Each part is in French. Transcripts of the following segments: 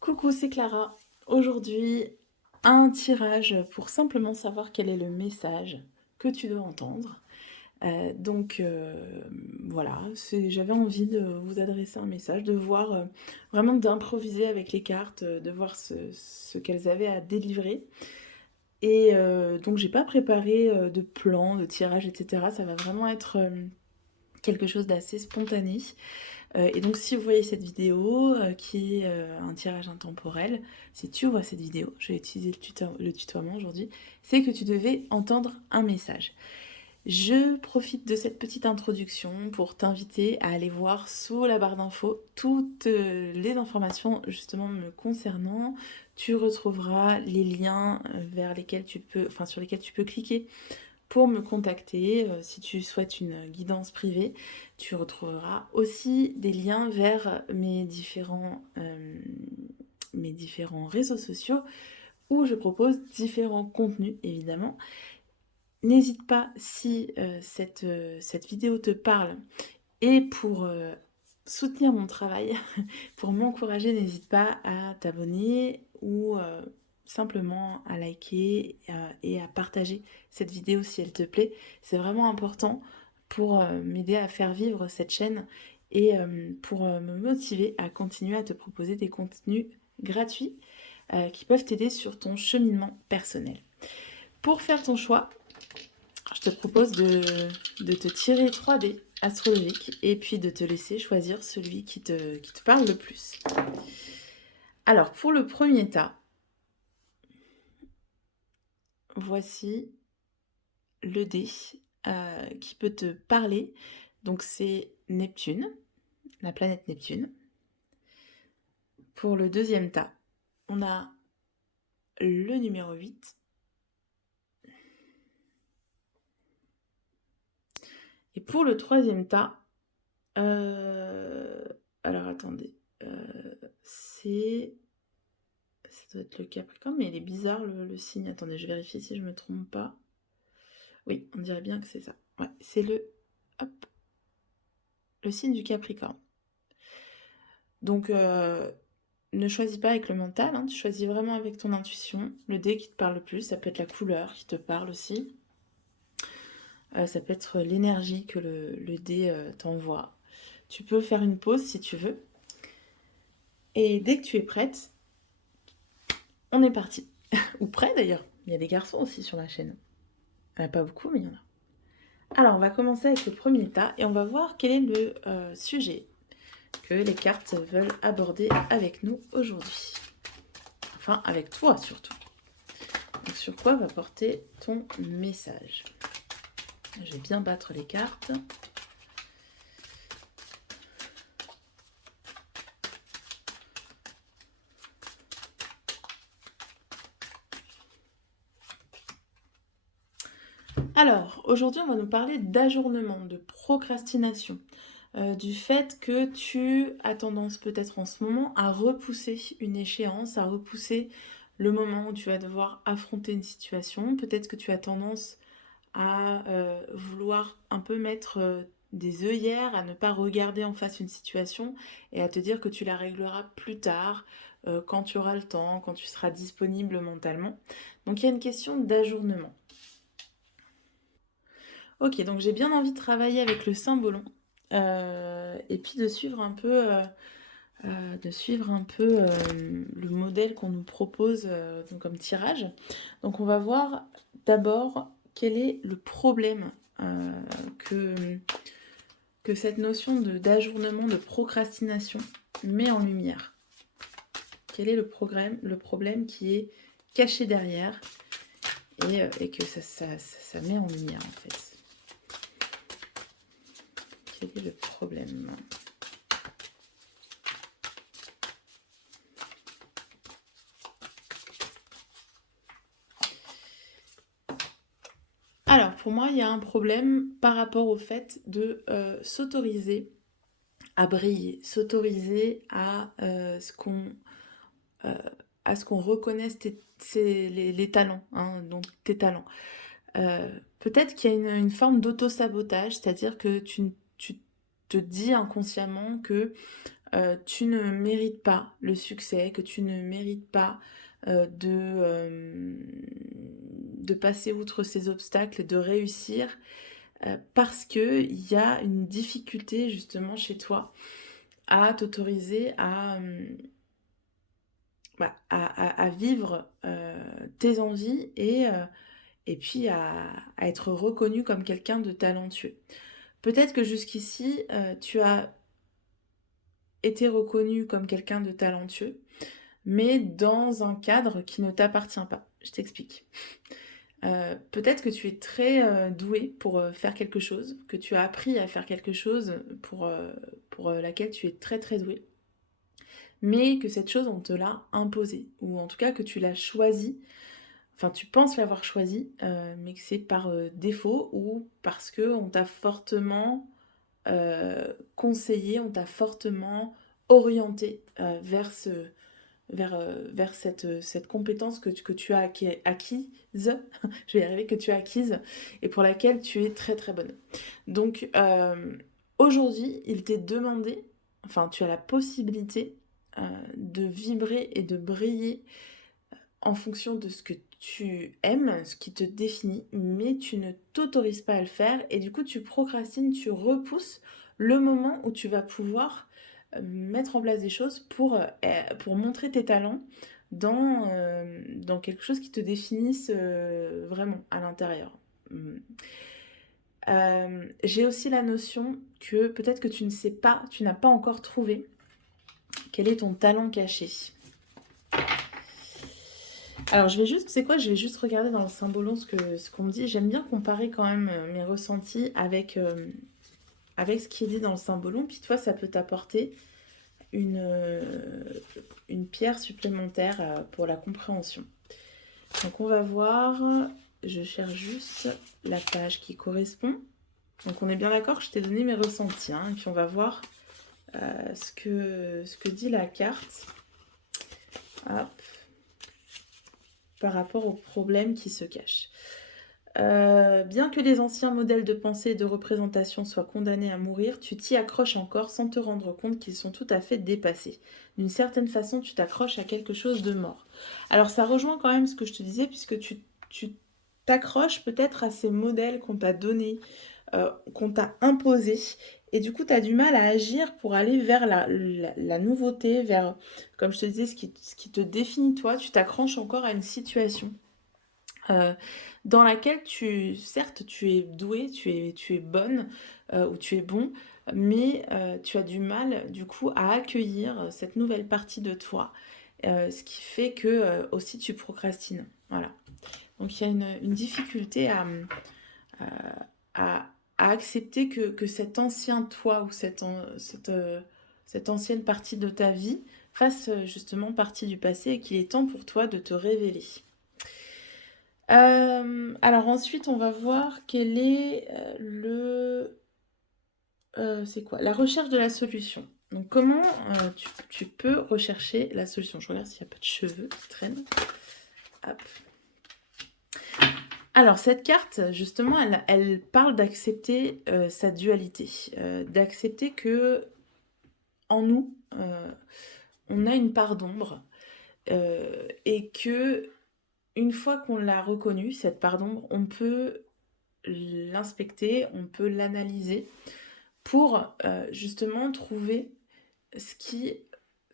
Coucou, c'est Clara. Aujourd'hui, un tirage pour simplement savoir quel est le message que tu dois entendre. Donc voilà, j'avais envie de vous adresser un message, de voir vraiment d'improviser avec les cartes, de voir ce qu'elles avaient à délivrer. Et donc j'ai pas préparé de plan, de tirage, etc. Ça va vraiment être quelque chose d'assez spontané. Et donc si vous voyez cette vidéo, qui est un tirage intemporel, si tu vois cette vidéo, je vais utiliser le tutoiement aujourd'hui, c'est que tu devais entendre un message. Je profite de cette petite introduction pour t'inviter à aller voir sous la barre d'infos toutes les informations justement me concernant. Tu retrouveras les liens vers lesquels tu peux, enfin sur lesquels tu peux cliquer pour me contacter. Si tu souhaites une guidance privée, tu retrouveras aussi des liens vers mes différents réseaux sociaux où je propose différents contenus évidemment. N'hésite pas si cette vidéo te parle et pour soutenir mon travail, pour m'encourager, n'hésite pas à t'abonner ou simplement à liker et à partager cette vidéo si elle te plaît. C'est vraiment important pour m'aider à faire vivre cette chaîne et pour me motiver à continuer à te proposer des contenus gratuits qui peuvent t'aider sur ton cheminement personnel. Pour faire ton choix, je te propose de te tirer 3 dés astrologiques et puis de te laisser choisir celui qui te parle le plus. Alors, pour le premier tas, voici le dé qui peut te parler. Donc, c'est Neptune, la planète Neptune. Pour le deuxième tas, on a le numéro 8. Et pour le troisième tas, alors attendez, c'est... Ça doit être le Capricorne, mais il est bizarre le signe. Attendez, je vérifie si je me trompe pas. Oui, on dirait bien que c'est ça. Ouais, c'est hop, le signe du Capricorne. Donc, ne choisis pas avec le mental, hein, tu choisis vraiment avec ton intuition. Le dé qui te parle le plus, ça peut être la couleur qui te parle aussi. Ça peut être l'énergie que le dé t'envoie. Tu peux faire une pause si tu veux. Et dès que tu es prête, on est parti. Ou prêt d'ailleurs. Il y a des garçons aussi sur la chaîne. Il n'y en a pas beaucoup, mais il y en a. Alors, on va commencer avec le premier tas et on va voir quel est le sujet que les cartes veulent aborder avec nous aujourd'hui. Enfin, avec toi surtout. Donc, sur quoi va porter ton message? Je vais bien battre les cartes. Alors, aujourd'hui, on va nous parler d'ajournement, de procrastination. Du fait que tu as tendance peut-être en ce moment à repousser une échéance, à repousser le moment où tu vas devoir affronter une situation. Peut-être que tu as tendance à vouloir un peu mettre des œillères, à ne pas regarder en face une situation et à te dire que tu la régleras plus tard, quand tu auras le temps, quand tu seras disponible mentalement. Donc il y a une question d'ajournement. Ok, donc j'ai bien envie de travailler avec le symbolon et puis de suivre un peu le modèle qu'on nous propose donc comme tirage. Donc on va voir d'abord quel est le problème que, que cette notion d'ajournement, de procrastination met en lumière. Quel est le problème qui est caché derrière et que ça met en lumière en fait. Quel est le problème ? Alors, pour moi, il y a un problème par rapport au fait de s'autoriser à briller, s'autoriser euh, à ce qu'on reconnaisse les talents, hein, donc tes talents. Peut-être qu'il y a une forme d'auto-sabotage, c'est-à-dire que tu te dis inconsciemment que tu ne mérites pas le succès, que tu ne mérites pas de passer outre ces obstacles, de réussir, parce qu'il y a une difficulté justement chez toi à t'autoriser à vivre tes envies et puis à être reconnu comme quelqu'un de talentueux. Peut-être que jusqu'ici, tu as été reconnu comme quelqu'un de talentueux, mais dans un cadre qui ne t'appartient pas. Je t'explique. Peut-être que tu es très doué pour faire quelque chose, que tu as appris à faire quelque chose pour laquelle tu es très très doué, mais que cette chose, on te l'a imposée, ou en tout cas que tu l'as choisie, enfin tu penses l'avoir choisie, mais que c'est par défaut ou parce que on t'a fortement conseillé, on t'a fortement orienté vers cette compétence que tu as acquise, je vais y arriver, que tu as acquise et pour laquelle tu es très très bonne. Donc aujourd'hui, il t'est demandé, enfin tu as la possibilité de vibrer et de briller en fonction de ce que tu aimes, ce qui te définit, mais tu ne t'autorises pas à le faire et du coup tu procrastines, tu repousses le moment où tu vas pouvoir mettre en place des choses pour montrer tes talents dans quelque chose qui te définisse vraiment à l'intérieur. Mm. J'ai aussi la notion que peut-être que tu ne sais pas, tu n'as pas encore trouvé quel est ton talent caché. Alors je vais juste, c'est quoi? Je vais juste regarder dans le symbolon ce qu'on me dit. J'aime bien comparer quand même mes ressentis avec ce qui est dit dans le symbolon. Puis toi, ça peut t'apporter une pierre supplémentaire pour la compréhension. Donc on va voir, je cherche juste la page qui correspond. Donc on est bien d'accord, je t'ai donné mes ressentis. Hein, et puis on va voir ce que dit la carte. Hop. Par rapport aux problèmes qui se cachent. Bien que les anciens modèles de pensée et de représentation soient condamnés à mourir, tu t'y accroches encore sans te rendre compte qu'ils sont tout à fait dépassés. D'une certaine façon, tu t'accroches à quelque chose de mort. Alors ça rejoint quand même ce que je te disais, puisque tu t'accroches peut-être à ces modèles qu'on t'a donnés, qu'on t'a imposés, et du coup tu as du mal à agir pour aller vers la nouveauté, vers, comme je te disais, ce qui te définit toi. Tu t'accroches encore à une situation dans laquelle certes, tu es doué, tu es bonne ou tu es bon, mais tu as du mal, du coup, à accueillir cette nouvelle partie de toi, ce qui fait que aussi tu procrastines. Voilà. Donc il y a une difficulté à, à accepter que cet ancien toi ou cette ancienne partie de ta vie fasse justement partie du passé et qu'il est temps pour toi de te révéler. Alors ensuite, on va voir quel est c'est quoi? La recherche de la solution. Donc comment tu peux rechercher la solution? Je regarde s'il n'y a pas de cheveux qui traînent. Hop. Alors cette carte, justement, elle parle d'accepter sa dualité, d'accepter que en nous, on a une part d'ombre et que une fois qu'on l'a reconnue, cette part d'ombre, on peut l'inspecter, on peut l'analyser pour justement trouver ce qui,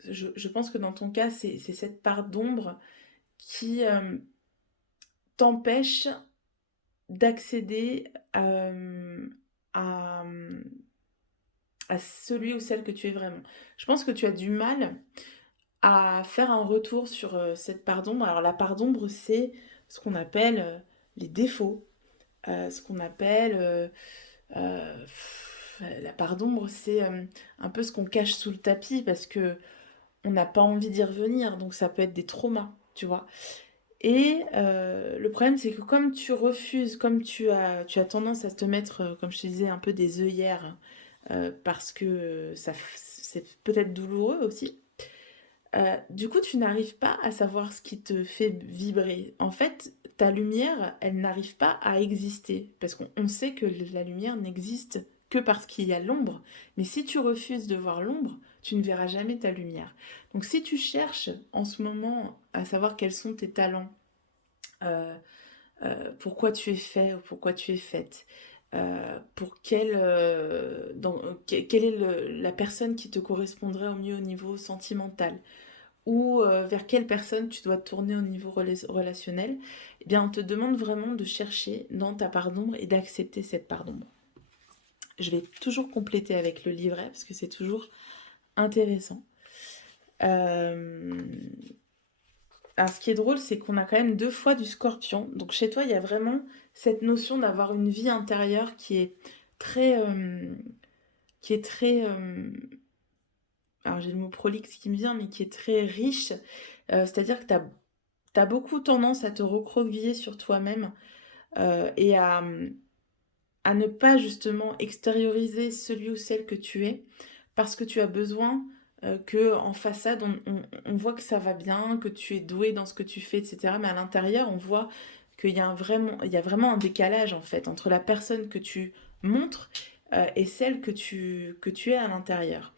je pense que dans ton cas, c'est cette part d'ombre qui t'empêche d'accéder à, à celui ou celle que tu es vraiment. Je pense que tu as du mal à faire un retour sur cette part d'ombre. Alors la part d'ombre, c'est ce qu'on appelle les défauts, ce qu'on appelle la part d'ombre, c'est un peu ce qu'on cache sous le tapis parce que on n'a pas envie d'y revenir, donc ça peut être des traumas, tu vois. Et le problème, c'est que comme tu refuses, comme tu as tendance à te mettre, comme je te disais, un peu des œillères, parce que c'est peut-être douloureux aussi, du coup, tu n'arrives pas à savoir ce qui te fait vibrer. En fait, ta lumière, elle n'arrive pas à exister. Parce qu'on sait que la lumière n'existe que parce qu'il y a l'ombre. Mais si tu refuses de voir l'ombre, tu ne verras jamais ta lumière. Donc si tu cherches en ce moment à savoir quels sont tes talents, euh, pourquoi tu es fait ou pourquoi tu es faite, quelle est la personne qui te correspondrait au mieux au niveau sentimental, ou vers quelle personne tu dois te tourner au niveau relationnel, eh bien on te demande vraiment de chercher dans ta part d'ombre et d'accepter cette part d'ombre. Je vais toujours compléter avec le livret parce que c'est toujours intéressant. Euh, Alors, ce qui est drôle, c'est qu'on a quand même 2 fois du Scorpion. Donc, chez toi, il y a vraiment cette notion d'avoir une vie intérieure très, euh, qui est très, alors j'ai le mot prolixe qui me vient, mais qui est très riche. C'est-à-dire que tu as beaucoup tendance à te recroqueviller sur toi-même et à ne pas justement extérioriser celui ou celle que tu es, parce que tu as besoin que en façade on voit que ça va bien, que tu es doué dans ce que tu fais, etc. Mais à l'intérieur, on voit il y a vraiment un décalage en fait entre la personne que tu montres et celle que tu es à l'intérieur.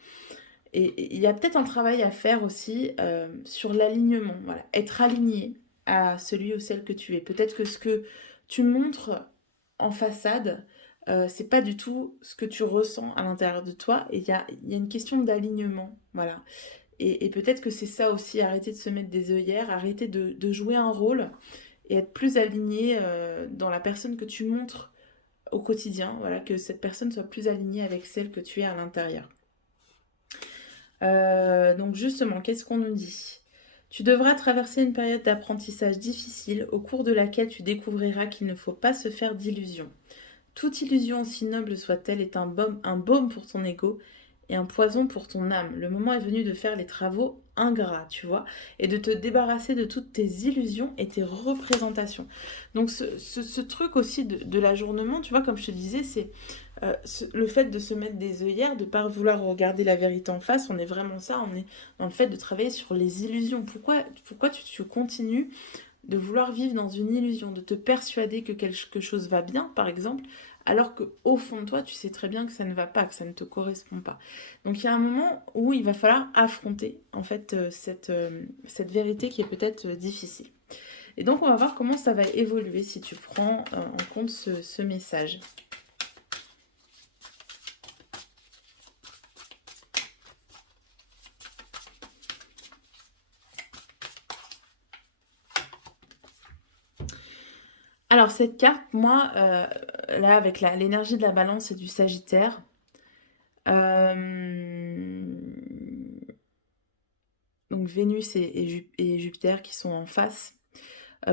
Et il y a peut-être un travail à faire aussi sur l'alignement, voilà, être aligné à celui ou celle que tu es. Peut-être que ce que tu montres en façade, c'est pas du tout ce que tu ressens à l'intérieur de toi. Et il y a une question d'alignement, voilà. Et peut-être que c'est ça aussi, arrêter de se mettre des œillères, arrêter de jouer un rôle et être plus aligné dans la personne que tu montres au quotidien, voilà, que cette personne soit plus alignée avec celle que tu es à l'intérieur. Donc justement, qu'est-ce qu'on nous dit? Tu devras traverser une période d'apprentissage difficile au cours de laquelle tu découvriras qu'il ne faut pas se faire d'illusions. Toute illusion, aussi noble soit-elle, est un baume pour ton ego et un poison pour ton âme. Le moment est venu de faire les travaux ingrats, tu vois, et de te débarrasser de toutes tes illusions et tes représentations. Donc ce truc aussi de l'ajournement, tu vois, comme je te disais, c'est le fait de se mettre des œillères, de ne pas vouloir regarder la vérité en face, on est vraiment ça, on est dans le fait de travailler sur les illusions. Pourquoi tu continues de vouloir vivre dans une illusion, de te persuader que quelque chose va bien, par exemple, alors qu'au fond de toi, tu sais très bien que ça ne va pas, que ça ne te correspond pas. Donc il y a un moment où il va falloir affronter en fait cette vérité qui est peut-être difficile. Et donc on va voir comment ça va évoluer si tu prends en compte ce message. Alors cette carte, moi, là avec l'énergie de la balance et du Sagittaire, donc Vénus et Jupiter qui sont en face.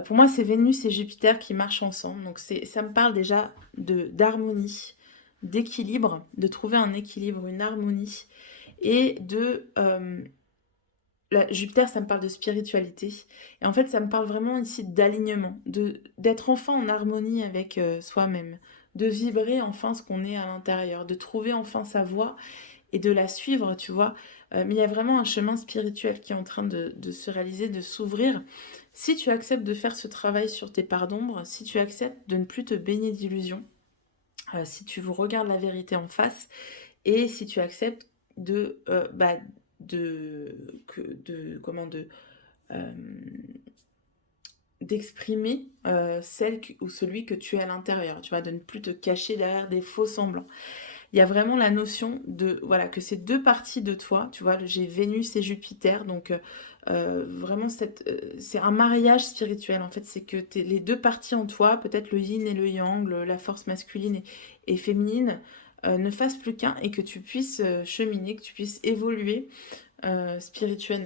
Pour moi, c'est Vénus et Jupiter qui marchent ensemble. Donc ça me parle déjà d'harmonie, d'équilibre, de trouver un équilibre, une harmonie. Et Jupiter, ça me parle de spiritualité. Et en fait, ça me parle vraiment ici d'alignement, d'être enfin en harmonie avec soi-même, de vibrer enfin ce qu'on est à l'intérieur, de trouver enfin sa voie et de la suivre, tu vois. Mais il y a vraiment un chemin spirituel qui est en train de se réaliser, de s'ouvrir. Si tu acceptes de faire ce travail sur tes parts d'ombre, si tu acceptes de ne plus te baigner d'illusions, si tu vous regardes la vérité en face, et si tu acceptes euh, d'exprimer celle ou celui que tu es à l'intérieur, tu vois, de ne plus te cacher derrière des faux semblants. Il y a vraiment la notion de, voilà, que ces 2 parties de toi, tu vois, j'ai Vénus et Jupiter, donc vraiment c'est un mariage spirituel, en fait, c'est que les 2 parties en toi, peut-être le yin et le yang, la force masculine et féminine, ne fassent plus qu'un et que tu puisses cheminer, que tu puisses évoluer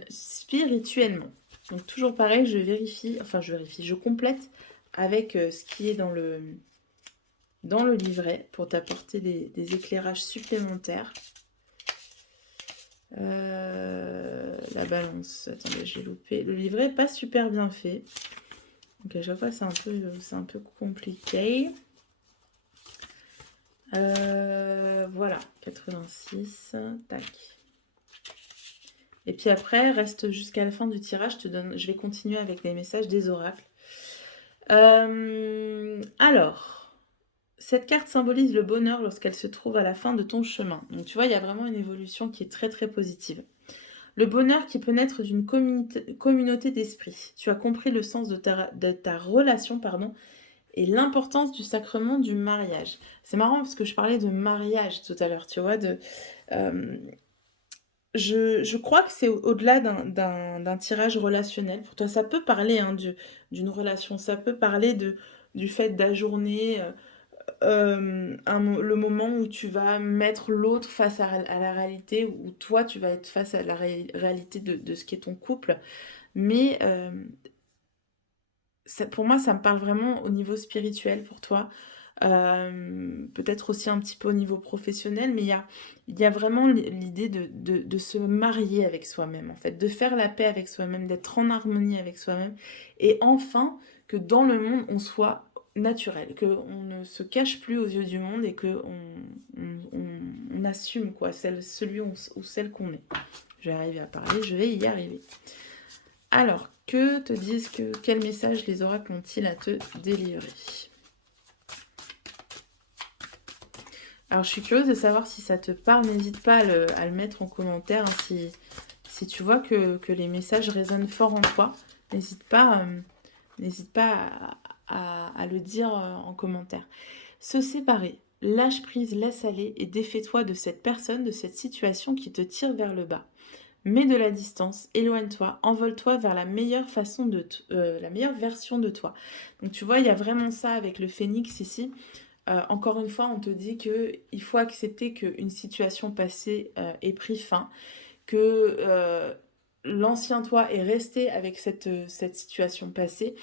spirituellement. Donc toujours pareil, je complète avec ce qui est dans le livret pour t'apporter des éclairages supplémentaires. La balance, attendez, j'ai loupé. Le livret n'est pas super bien fait. Donc à chaque fois, c'est un peu compliqué. Voilà, 86, tac. Et puis après, reste jusqu'à la fin du tirage, je vais continuer avec les messages des oracles. Alors, cette carte symbolise le bonheur lorsqu'elle se trouve à la fin de ton chemin. Donc tu vois, il y a vraiment une évolution qui est très très positive. Le bonheur qui peut naître d'une communauté d'esprit. Tu as compris le sens de ta relation, pardon, et l'importance du sacrement du mariage. C'est marrant parce que je parlais de mariage tout à l'heure, tu vois, euh, je crois que c'est au-delà d'un tirage relationnel. Pour toi, ça peut parler hein, d'une relation, ça peut parler du fait d'ajourner le moment où tu vas mettre l'autre face à la réalité, où toi, tu vas être face à la réalité de ce qu'est ton couple. Mais pour moi, ça me parle vraiment au niveau spirituel pour toi. Peut-être aussi un petit peu au niveau professionnel, mais il y a vraiment l'idée de se marier avec soi-même, en fait, de faire la paix avec soi-même, d'être en harmonie avec soi-même, et enfin que dans le monde, on soit naturel, qu'on ne se cache plus aux yeux du monde et qu'on assume quoi, celui ou celle qu'on est. Je vais arriver à parler, je vais y arriver. Alors, quel message les oracles ont-ils à te délivrer? Alors, je suis curieuse de savoir si ça te parle. N'hésite pas à le mettre en commentaire. Hein, si tu vois que les messages résonnent fort en toi, n'hésite pas, à le dire en commentaire. Se séparer. Lâche prise, laisse aller et défais-toi de cette personne, de cette situation qui te tire vers le bas. Mets de la distance, éloigne-toi, envole-toi vers la meilleure la meilleure version de toi. Donc tu vois, il y a vraiment ça avec le phénix ici. Encore une fois, on te dit qu'il faut accepter qu'une situation passée ait pris fin, que l'ancien toi est resté avec cette situation passée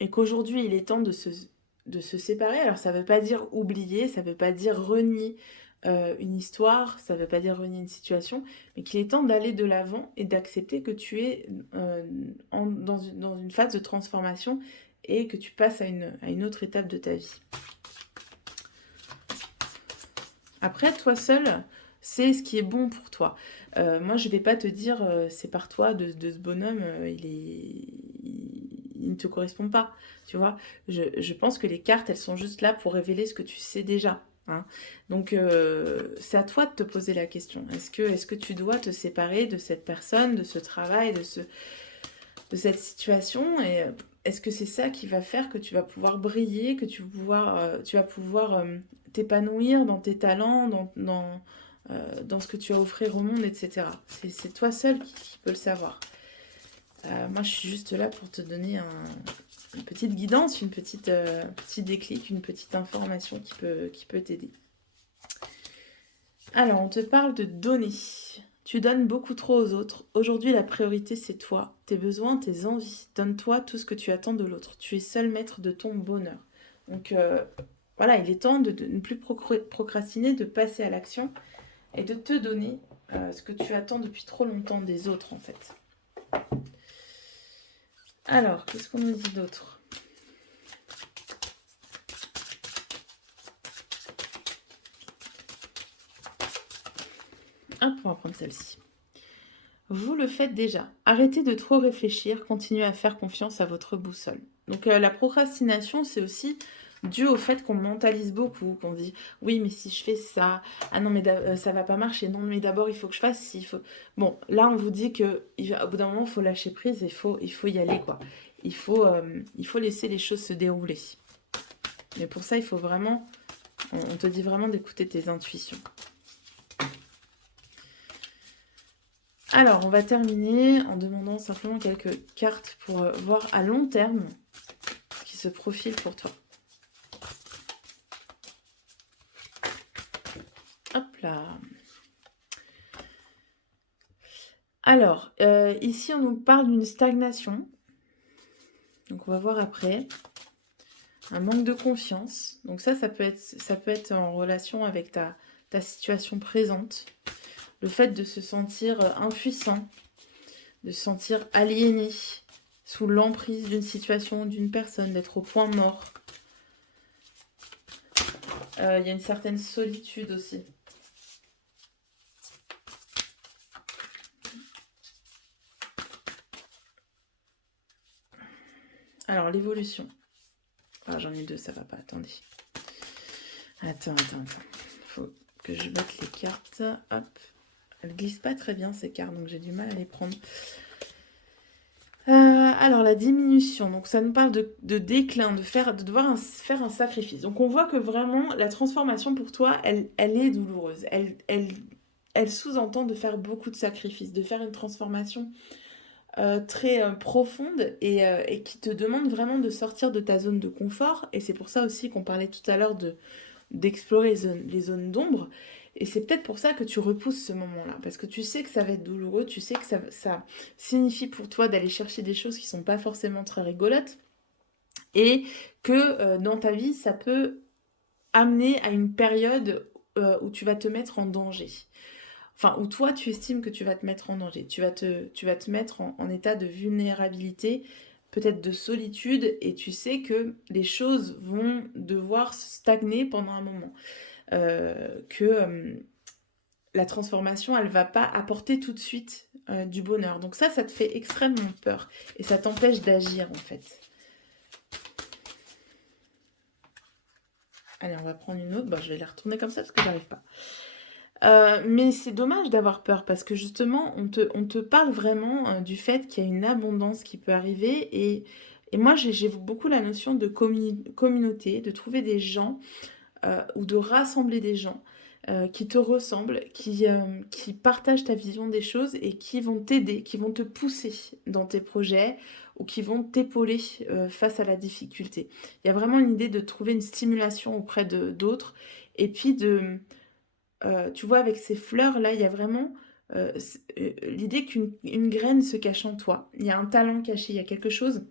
et qu'aujourd'hui il est temps de se séparer. Alors ça ne veut pas dire oublier, ça ne veut pas dire renier une histoire, ça ne veut pas dire renier une situation, mais qu'il est temps d'aller de l'avant et d'accepter que tu es dans une phase de transformation et que tu passes à une autre étape de ta vie. Après, toi seul, c'est ce qui est bon pour toi. Moi, je vais pas te dire, sépare-toi de ce bonhomme, il ne te correspond pas, tu vois. Je pense que les cartes, elles sont juste là pour révéler ce que tu sais déjà. Hein. Donc, c'est à toi de te poser la question. Est-ce que tu dois te séparer de cette personne, de ce travail, de cette situation et est-ce que c'est ça qui va faire que tu vas pouvoir briller, que tu vas pouvoir t'épanouir dans tes talents, dans ce que tu as à offrir au monde, etc. C'est toi seul qui peux le savoir. Moi, je suis juste là pour te donner une petite guidance, petit déclic, une petite information qui peut t'aider. Alors, on te parle de donner. Tu donnes beaucoup trop aux autres. Aujourd'hui, la priorité, c'est toi, tes besoins, tes envies. Donne-toi tout ce que tu attends de l'autre. Tu es seul maître de ton bonheur. Donc, voilà, il est temps de ne plus procrastiner, de passer à l'action et de te donner ce que tu attends depuis trop longtemps des autres, en fait. Alors, qu'est-ce qu'on nous dit d'autre ? Hop, on va prendre celle-ci. Vous le faites déjà. Arrêtez de trop réfléchir, continuez à faire confiance à votre boussole. Donc la procrastination, c'est aussi dû au fait qu'on mentalise beaucoup, qu'on dit oui mais si je fais ça, ah non mais ça va pas marcher, non mais d'abord il faut que je fasse ci, Bon, là on vous dit que au bout d'un moment il faut lâcher prise, il faut y aller quoi. Il faut laisser les choses se dérouler. Mais pour ça il faut vraiment, on te dit vraiment d'écouter tes intuitions. Alors, on va terminer en demandant simplement quelques cartes pour voir à long terme ce qui se profile pour toi. Hop là. Alors, ici, on nous parle d'une stagnation. Donc, on va voir après. Un manque de confiance. Donc ça peut être en relation avec ta situation présente. Le fait de se sentir impuissant, de se sentir aliéné, sous l'emprise d'une situation, d'une personne, d'être au point mort. Il y a une certaine solitude aussi. Alors, l'évolution. Ah, j'en ai deux, ça va pas, attendez. Attends. Faut que je mette les cartes. Hop. Elles glissent pas très bien ces cartes, donc j'ai du mal à les prendre. Alors la diminution, donc ça nous parle de déclin, de devoir faire un sacrifice. Donc on voit que vraiment la transformation pour toi, elle est douloureuse. Elle sous-entend de faire beaucoup de sacrifices, de faire une transformation très profonde et qui te demande vraiment de sortir de ta zone de confort. Et c'est pour ça aussi qu'on parlait tout à l'heure d'explorer les zones d'ombre. Et c'est peut-être pour ça que tu repousses ce moment-là. Parce que tu sais que ça va être douloureux, tu sais que ça signifie pour toi d'aller chercher des choses qui sont pas forcément très rigolotes. Et que dans ta vie, ça peut amener à une période où tu vas te mettre en danger. Enfin, où toi, tu estimes que tu vas te mettre en danger. Tu vas te mettre en état de vulnérabilité, peut-être de solitude, et tu sais que les choses vont devoir stagner pendant un moment. Que la transformation, elle va pas apporter tout de suite du bonheur. Donc ça te fait extrêmement peur. Et ça t'empêche d'agir, en fait. Allez, on va prendre une autre. Bon, je vais les retourner comme ça parce que j'arrive pas. Mais c'est dommage d'avoir peur parce que justement, on te parle vraiment du fait qu'il y a une abondance qui peut arriver. Et moi, j'ai beaucoup la notion de communauté, de trouver des gens ou de rassembler des gens qui te ressemblent, qui partagent ta vision des choses et qui vont t'aider, qui vont te pousser dans tes projets ou qui vont t'épauler face à la difficulté. Il y a vraiment une idée de trouver une stimulation auprès de d'autres et puis tu vois, avec ces fleurs-là, il y a vraiment l'idée qu'une graine se cache en toi. Il y a un talent caché, il y a quelque chose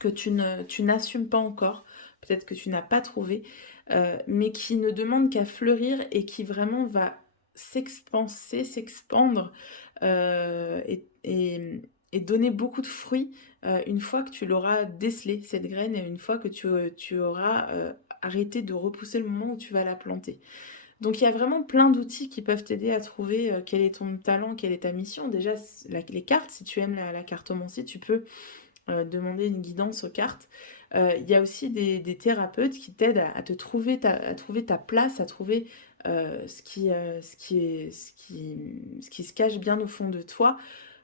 que tu n'assumes pas encore, peut-être que tu n'as pas trouvé, mais qui ne demande qu'à fleurir et qui vraiment va s'expanser, s'expandre et donner beaucoup de fruits une fois que tu l'auras décelé, cette graine, et une fois que tu auras arrêté de repousser le moment où tu vas la planter. Donc il y a vraiment plein d'outils qui peuvent t'aider à trouver quel est ton talent, quelle est ta mission. Déjà, les cartes, si tu aimes la cartomancie, tu peux demander une guidance aux cartes. Il y a aussi des thérapeutes qui t'aident à te trouver à trouver ta place, à trouver ce qui se cache bien au fond de toi.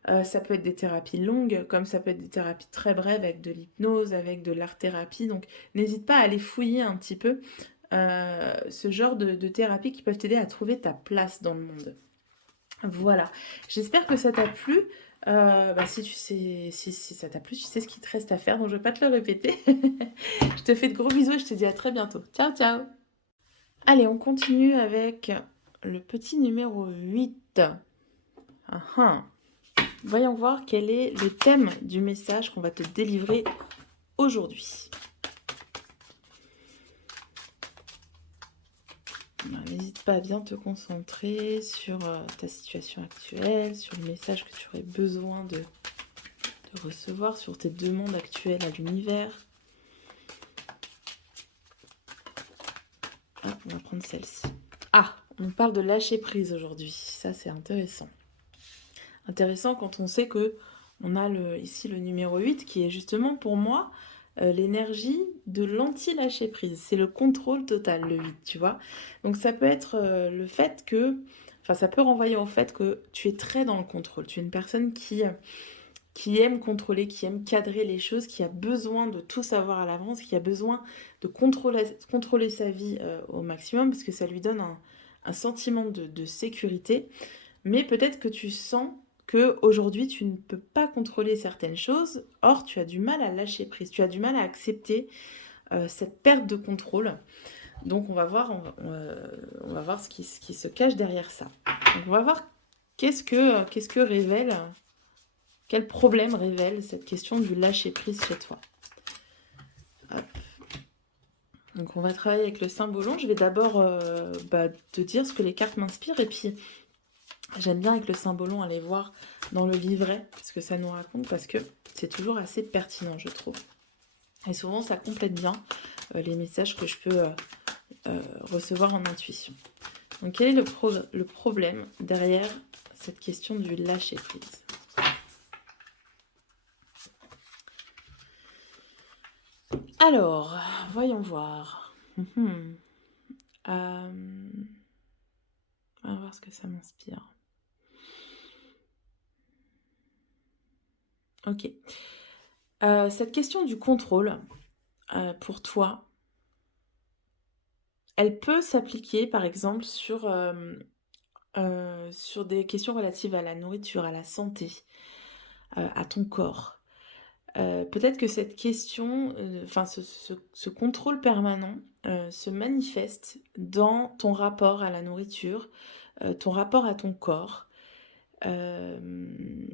Ça peut être des thérapies longues, comme ça peut être des thérapies très brèves avec de l'hypnose, avec de l'art-thérapie. Donc n'hésite pas à aller fouiller un petit peu ce genre de thérapies qui peuvent t'aider à trouver ta place dans le monde. Voilà, j'espère que ça t'a plu. Si tu sais, si ça t'a plu, tu sais ce qu'il te reste à faire, donc je vais pas te le répéter. Je te fais de gros bisous et je te dis à très bientôt. Ciao, ciao. Allez, on continue avec le petit numéro 8. Ah, ah. Voyons voir quel est le thème du message qu'on va te délivrer aujourd'hui. N'hésite pas à bien te concentrer sur ta situation actuelle, sur le message que tu aurais besoin de recevoir, sur tes demandes actuelles à l'univers. Ah, on va prendre celle-ci. Ah, on parle de lâcher prise aujourd'hui. Ça, c'est intéressant. Intéressant quand on sait que on a ici le numéro 8 qui est justement pour moi l'énergie de l'anti-lâcher prise. C'est le contrôle total, le 8, tu vois. Donc ça peut être le fait que... Enfin, ça peut renvoyer au fait que tu es très dans le contrôle. Tu es une personne qui aime contrôler, qui aime cadrer les choses, qui a besoin de tout savoir à l'avance, qui a besoin de contrôler sa vie au maximum, parce que ça lui donne un sentiment de sécurité. Mais peut-être que tu sens qu'aujourd'hui, tu ne peux pas contrôler certaines choses, or tu as du mal à lâcher prise, tu as du mal à accepter cette perte de contrôle. Donc on va voir ce qui se cache derrière ça. Donc on va voir qu'est-ce que révèle, quel problème révèle cette question du lâcher prise chez toi. Hop. Donc on va travailler avec le symbolon. Je vais d'abord te dire ce que les cartes m'inspirent et puis j'aime bien avec le symbolon aller voir dans le livret ce que ça nous raconte parce que c'est toujours assez pertinent, je trouve. Et souvent, ça complète bien les messages que je peux recevoir en intuition. Donc, quel est le problème derrière cette question du lâcher-prise ? Alors, voyons voir. On va voir ce que ça m'inspire. Ok. Cette question du contrôle, pour toi, elle peut s'appliquer, par exemple, sur des questions relatives à la nourriture, à la santé, à ton corps. Peut-être que cette question, enfin ce contrôle permanent, se manifeste dans ton rapport à la nourriture, ton rapport à ton corps, hem,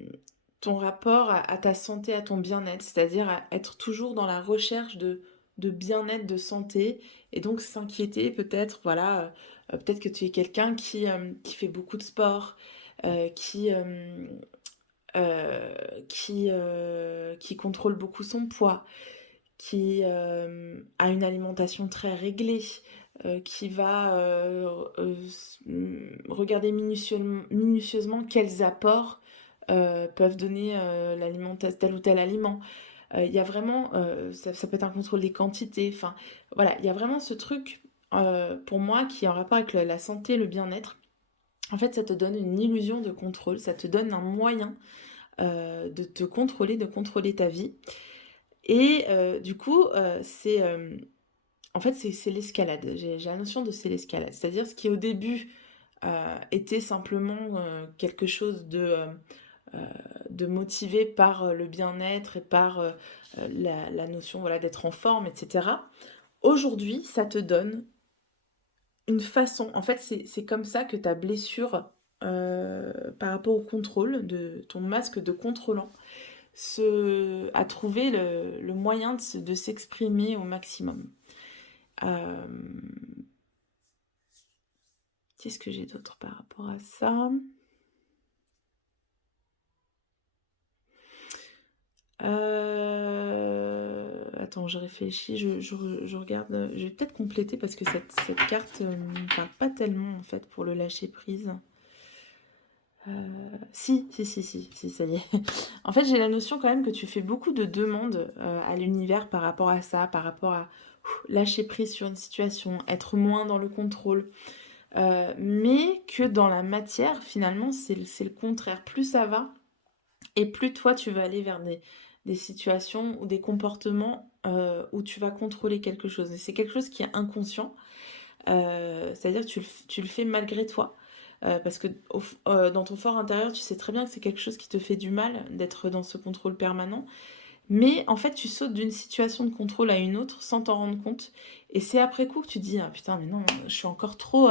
ton rapport à ta santé, à ton bien-être. C'est-à-dire à être toujours dans la recherche de bien-être, de santé et donc s'inquiéter peut-être, voilà, peut-être que tu es quelqu'un qui fait beaucoup de sport, qui, qui contrôle beaucoup son poids, qui a une alimentation très réglée, qui va regarder minutieusement quels apports peuvent donner tel ou tel aliment. Il y a vraiment, ça peut être un contrôle des quantités, enfin voilà, il y a vraiment ce truc pour moi qui est en rapport avec la santé, le bien-être. En fait, ça te donne une illusion de contrôle, ça te donne un moyen de te contrôler, de contrôler ta vie. Et du coup, en fait, c'est l'escalade. J'ai la notion de c'est l'escalade. C'est-à-dire ce qui au début était simplement quelque chose euh, de motivé par le bien-être et par la notion voilà, d'être en forme, etc. Aujourd'hui, ça te donne une façon. En fait, c'est comme ça que ta blessure par rapport au contrôle, de ton masque de contrôlant, a trouvé le moyen de s'exprimer au maximum. Euh, Qu'est-ce que j'ai d'autre par rapport à ça? Attends, je réfléchis, je regarde. Je vais peut-être compléter parce que cette carte ne parle pas tellement en fait pour le lâcher prise. Si, ça y est. En fait, j'ai la notion quand même que tu fais beaucoup de demandes à l'univers par rapport à ça, par rapport à lâcher prise sur une situation, être moins dans le contrôle. Mais que dans la matière, finalement, c'est le contraire. Plus ça va, et plus toi, tu vas aller vers des situations ou des comportements où tu vas contrôler quelque chose. Et c'est quelque chose qui est inconscient, c'est-à-dire que tu le fais malgré toi. Parce que dans ton fort intérieur, tu sais très bien que c'est quelque chose qui te fait du mal d'être dans ce contrôle permanent. Mais en fait, tu sautes d'une situation de contrôle à une autre sans t'en rendre compte. Et c'est après coup que tu te dis, ah putain, mais non, je suis encore trop...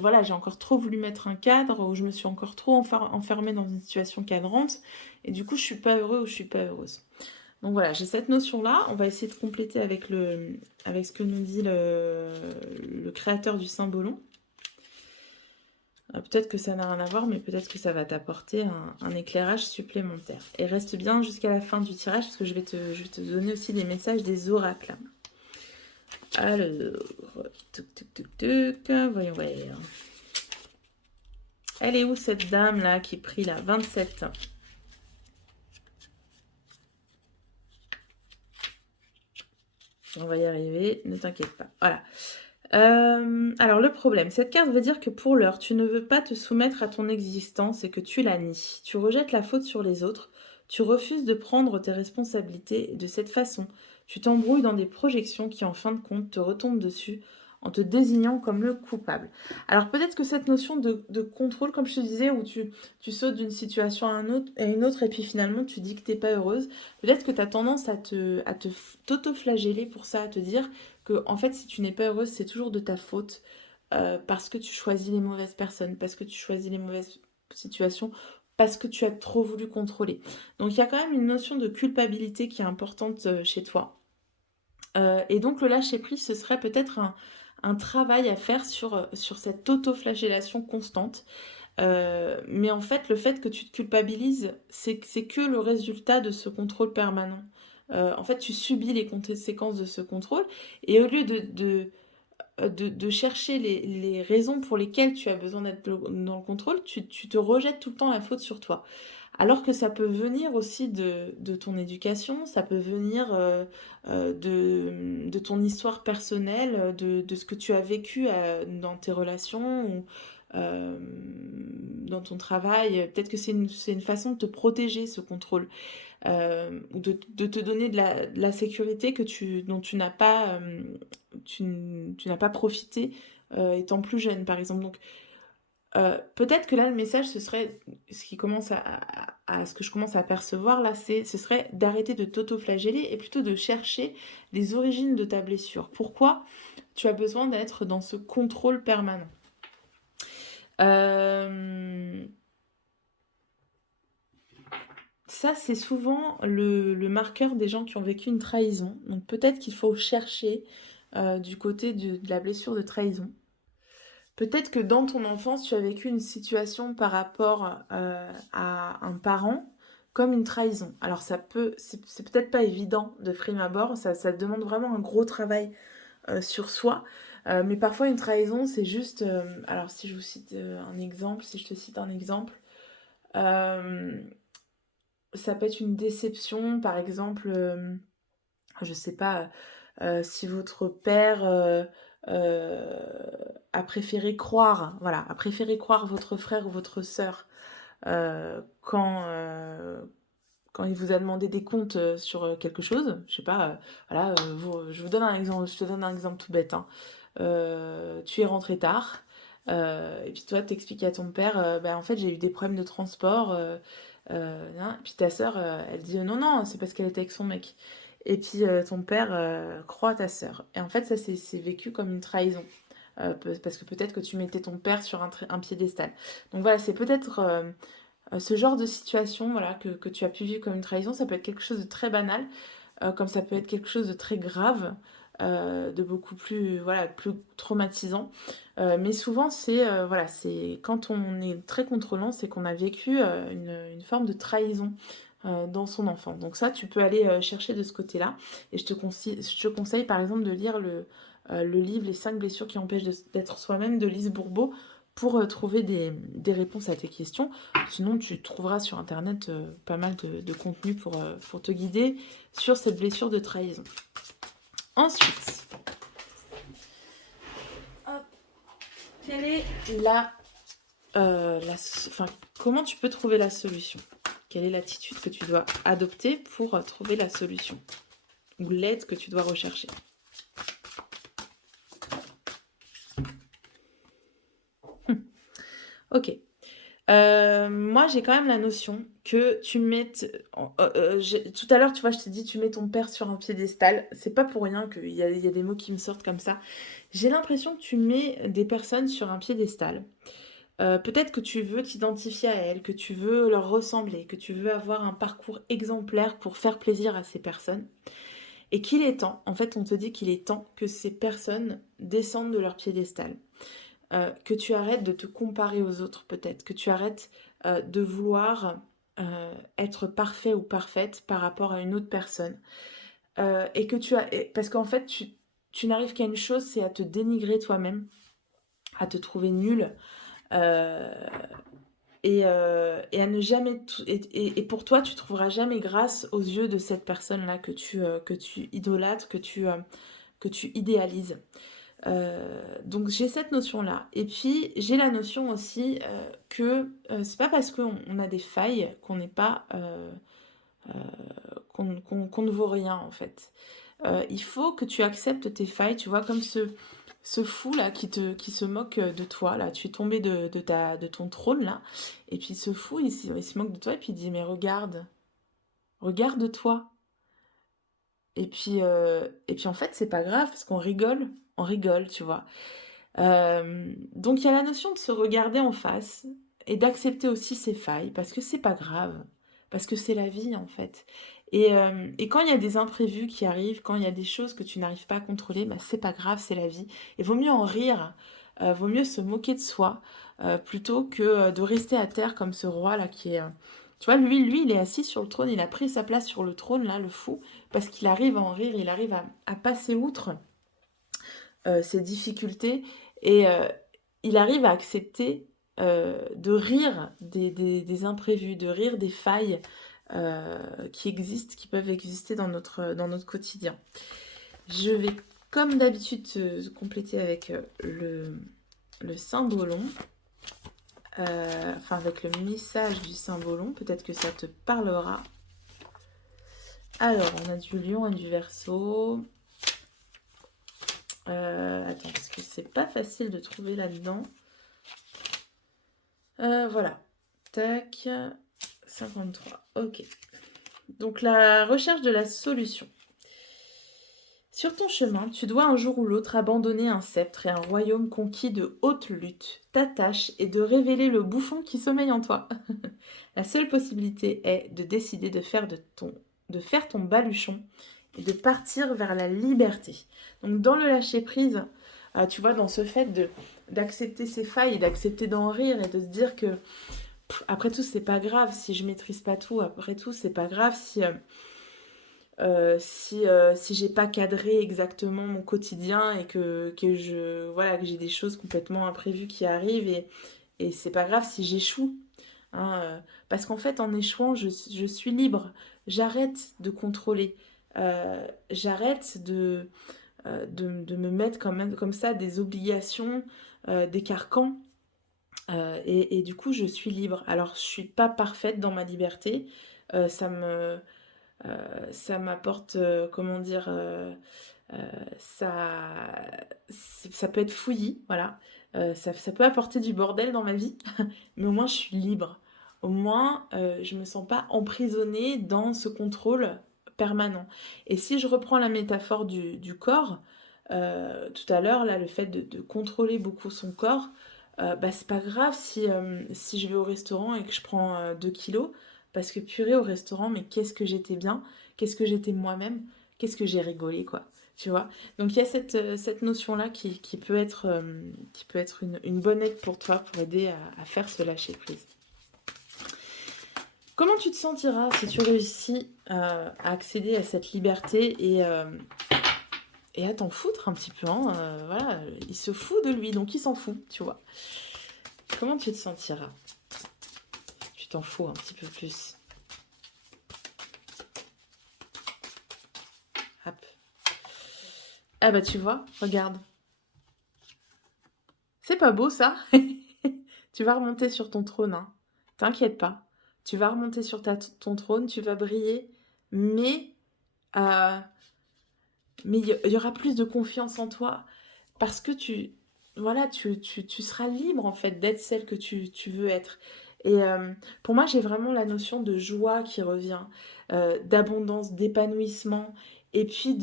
voilà, j'ai encore trop voulu mettre un cadre, ou je me suis encore trop enfermée dans une situation cadrante, et du coup, je suis pas heureux ou je suis pas heureuse. Donc voilà, j'ai cette notion-là. On va essayer de compléter avec ce que nous dit le créateur du symbolon. Peut-être que ça n'a rien à voir, mais peut-être que ça va t'apporter un éclairage supplémentaire. Et reste bien jusqu'à la fin du tirage, parce que je vais te donner aussi des messages des oracles. Alors, voyons voir. Elle est où cette dame là qui prie là 27. On va y arriver, ne t'inquiète pas. Voilà. Alors le problème, cette carte veut dire que pour l'heure, tu ne veux pas te soumettre à ton existence et que tu la nies. Tu rejettes la faute sur les autres, tu refuses de prendre tes responsabilités et de cette façon, tu t'embrouilles dans des projections qui en fin de compte te retombent dessus en te désignant comme le coupable. Alors peut-être que cette notion de contrôle, comme je te disais, où tu sautes d'une situation à une autre et puis finalement tu dis que t'es pas heureuse, peut-être que tu as tendance à t'auto-flageller pour ça, à te dire que en fait si tu n'es pas heureuse c'est toujours de ta faute parce que tu choisis les mauvaises personnes, parce que tu choisis les mauvaises situations, parce que tu as trop voulu contrôler. Donc il y a quand même une notion de culpabilité qui est importante chez toi. Et donc le lâcher prise ce serait peut-être un travail à faire sur cette auto-flagellation constante. Mais en fait le fait que tu te culpabilises c'est que le résultat de ce contrôle permanent. En fait tu subis les conséquences de ce contrôle et au lieu de chercher les raisons pour lesquelles tu as besoin d'être dans le contrôle, tu te rejettes tout le temps la faute sur toi. Alors que ça peut venir aussi de ton éducation, ça peut venir de ton histoire personnelle, de ce que tu as vécu dans tes relations ou euh, dans ton travail. Peut-être que c'est une façon de te protéger, ce contrôle, ou de te donner de la sécurité dont tu n'as pas profité étant plus jeune, par exemple. Donc, peut-être que là, le message, ce serait, ce que je commence à percevoir là, ce serait d'arrêter de t'auto-flageller et plutôt de chercher les origines de ta blessure. Pourquoi tu as besoin d'être dans ce contrôle permanent? Euh, Ça, c'est souvent le marqueur des gens qui ont vécu une trahison. Donc peut-être qu'il faut chercher du côté de la blessure de trahison. Peut-être que dans ton enfance, tu as vécu une situation par rapport à un parent comme une trahison. Alors c'est peut-être pas évident de prime abord, ça demande vraiment un gros travail sur soi. Mais parfois une trahison, c'est juste... alors si je vous cite un exemple, si je te cite un exemple, euh, ça peut être une déception, par exemple, je sais pas, si votre père euh, a préféré croire votre frère ou votre sœur euh, quand, euh, quand il vous a demandé des comptes sur quelque chose, je sais pas, voilà, je vous donne un exemple, je te donne un exemple tout bête, hein. Tu es rentré tard, et puis toi t'expliques à ton père, bah, en fait j'ai eu des problèmes de transport, et puis ta sœur, elle dit non, non, c'est parce qu'elle était avec son mec. Et puis ton père croit ta sœur. Et en fait ça c'est vécu comme une trahison. Parce que peut-être que tu mettais ton père sur un piédestal. Donc voilà, c'est peut-être ce genre de situation, voilà, que tu as pu vivre comme une trahison. Ça peut être quelque chose de très banal, comme ça peut être quelque chose de très grave, de beaucoup plus, voilà, plus traumatisant. Mais souvent, voilà, c'est quand on est très contrôlant, c'est qu'on a vécu une forme de trahison dans son enfant. Donc ça, tu peux aller chercher de ce côté-là. Et je te conseille, par exemple, de lire le livre Les 5 blessures qui empêchent d'être soi-même de Lise Bourbeau pour trouver des réponses à tes questions. Sinon, tu trouveras sur Internet pas mal de contenu pour te guider sur cette blessure de trahison. Ensuite, hop, quelle est enfin, comment tu peux trouver la solution? Quelle est l'attitude que tu dois adopter pour trouver la solution? Ou l'aide que tu dois rechercher? Ok. Moi, j'ai quand même la notion que tu mettes... tout à l'heure, tu vois, je t'ai dit, tu mets ton père sur un piédestal. C'est pas pour rien qu'il y a des mots qui me sortent comme ça. J'ai l'impression que tu mets des personnes sur un piédestal. Peut-être que tu veux t'identifier à elles, que tu veux leur ressembler, que tu veux avoir un parcours exemplaire pour faire plaisir à ces personnes. Et qu'il est temps, en fait, on te dit qu'il est temps que ces personnes descendent de leur piédestal. Que tu arrêtes de te comparer aux autres, peut-être. Que tu arrêtes de vouloir être parfait ou parfaite par rapport à une autre personne. Et que tu as... Parce qu'en fait, tu n'arrives qu'à une chose, c'est à te dénigrer toi-même, à te trouver nul. Euh, et à ne jamais et pour toi tu trouveras jamais grâce aux yeux de cette personne là que tu idolâtres, que tu idéalises. Donc j'ai cette notion là et puis j'ai la notion aussi que c'est pas parce qu'on a des failles qu'on n'est pas qu'on ne vaut rien en fait. Il faut que tu acceptes tes failles, tu vois, comme ce fou là qui se moque de toi, là, tu es tombé de ton trône là, et puis ce fou il se moque de toi et puis il dit mais regarde-toi. Et puis en fait c'est pas grave parce on rigole, tu vois. Donc il y a la notion de se regarder en face et d'accepter aussi ses failles parce que c'est pas grave, parce que c'est la vie en fait. Et quand il y a des imprévus qui arrivent, quand il y a des choses que tu n'arrives pas à contrôler, bah, c'est pas grave, c'est la vie. Et vaut mieux en rire, vaut mieux se moquer de soi plutôt que de rester à terre comme ce roi là qui est... tu vois, lui, il est assis sur le trône, il a pris sa place sur le trône là, le fou, parce qu'il arrive à en rire, il arrive à passer outre ses difficultés et il arrive à accepter de rire des imprévus, de rire des failles qui existent, qui peuvent exister dans notre quotidien. Je vais, comme d'habitude, compléter avec le symbolon, enfin avec le message du symbolon, peut-être que ça te parlera. Alors, on a du lion et du verseau. Attends, parce que c'est pas facile de trouver là-dedans. Voilà. Tac. 53. Ok. Donc, la recherche de la solution. Sur ton chemin, tu dois un jour ou l'autre abandonner un sceptre et un royaume conquis de haute lutte. Ta tâche est de révéler le bouffon qui sommeille en toi. La seule possibilité est de décider de faire ton baluchon et de partir vers la liberté. Donc dans le lâcher-prise, tu vois, dans ce fait d'accepter ses failles, d'accepter d'en rire et de se dire que après tout, c'est pas grave si je maîtrise pas tout, après tout, c'est pas grave si j'ai pas cadré exactement mon quotidien et voilà, que j'ai des choses complètement imprévues qui arrivent et c'est pas grave si j'échoue. Hein, parce qu'en fait, en échouant, je suis libre. J'arrête de contrôler. J'arrête de me mettre quand même comme ça des obligations, des carcans. Et du coup, je suis libre. Alors, je suis pas parfaite dans ma liberté. Euh, ça me, ça m'apporte, comment dire, euh, ça, ça peut être fouillis, voilà. Ça peut apporter du bordel dans ma vie, mais au moins je suis libre. Au moins, je me sens pas emprisonnée dans ce contrôle permanent. Et si je reprends la métaphore du corps, tout à l'heure, là, le fait de contrôler beaucoup son corps, bah, c'est pas grave si je vais au restaurant et que je prends 2 kilos, parce que purée, au restaurant, mais qu'est-ce que j'étais bien, qu'est-ce que j'étais moi-même, qu'est-ce que j'ai rigolé, quoi. Tu vois? Donc il y a cette notion-là qui peut être une bonne aide pour toi, pour aider à faire ce lâcher-prise. Comment tu te sentiras si tu réussis à accéder à cette liberté et à t'en foutre un petit peu, hein, voilà, il se fout de lui, donc il s'en fout, tu vois. Comment tu te sentiras? Tu t'en fous un petit peu plus. Hop. Ah bah tu vois, regarde. C'est pas beau ça? Tu vas remonter sur ton trône, hein. T'inquiète pas. Tu vas remonter sur ton trône, tu vas briller, mais euh, il y aura plus de confiance en toi parce que voilà, tu seras libre en fait d'être celle que tu veux être. Et pour moi, j'ai vraiment la notion de joie qui revient, d'abondance, d'épanouissement, et puis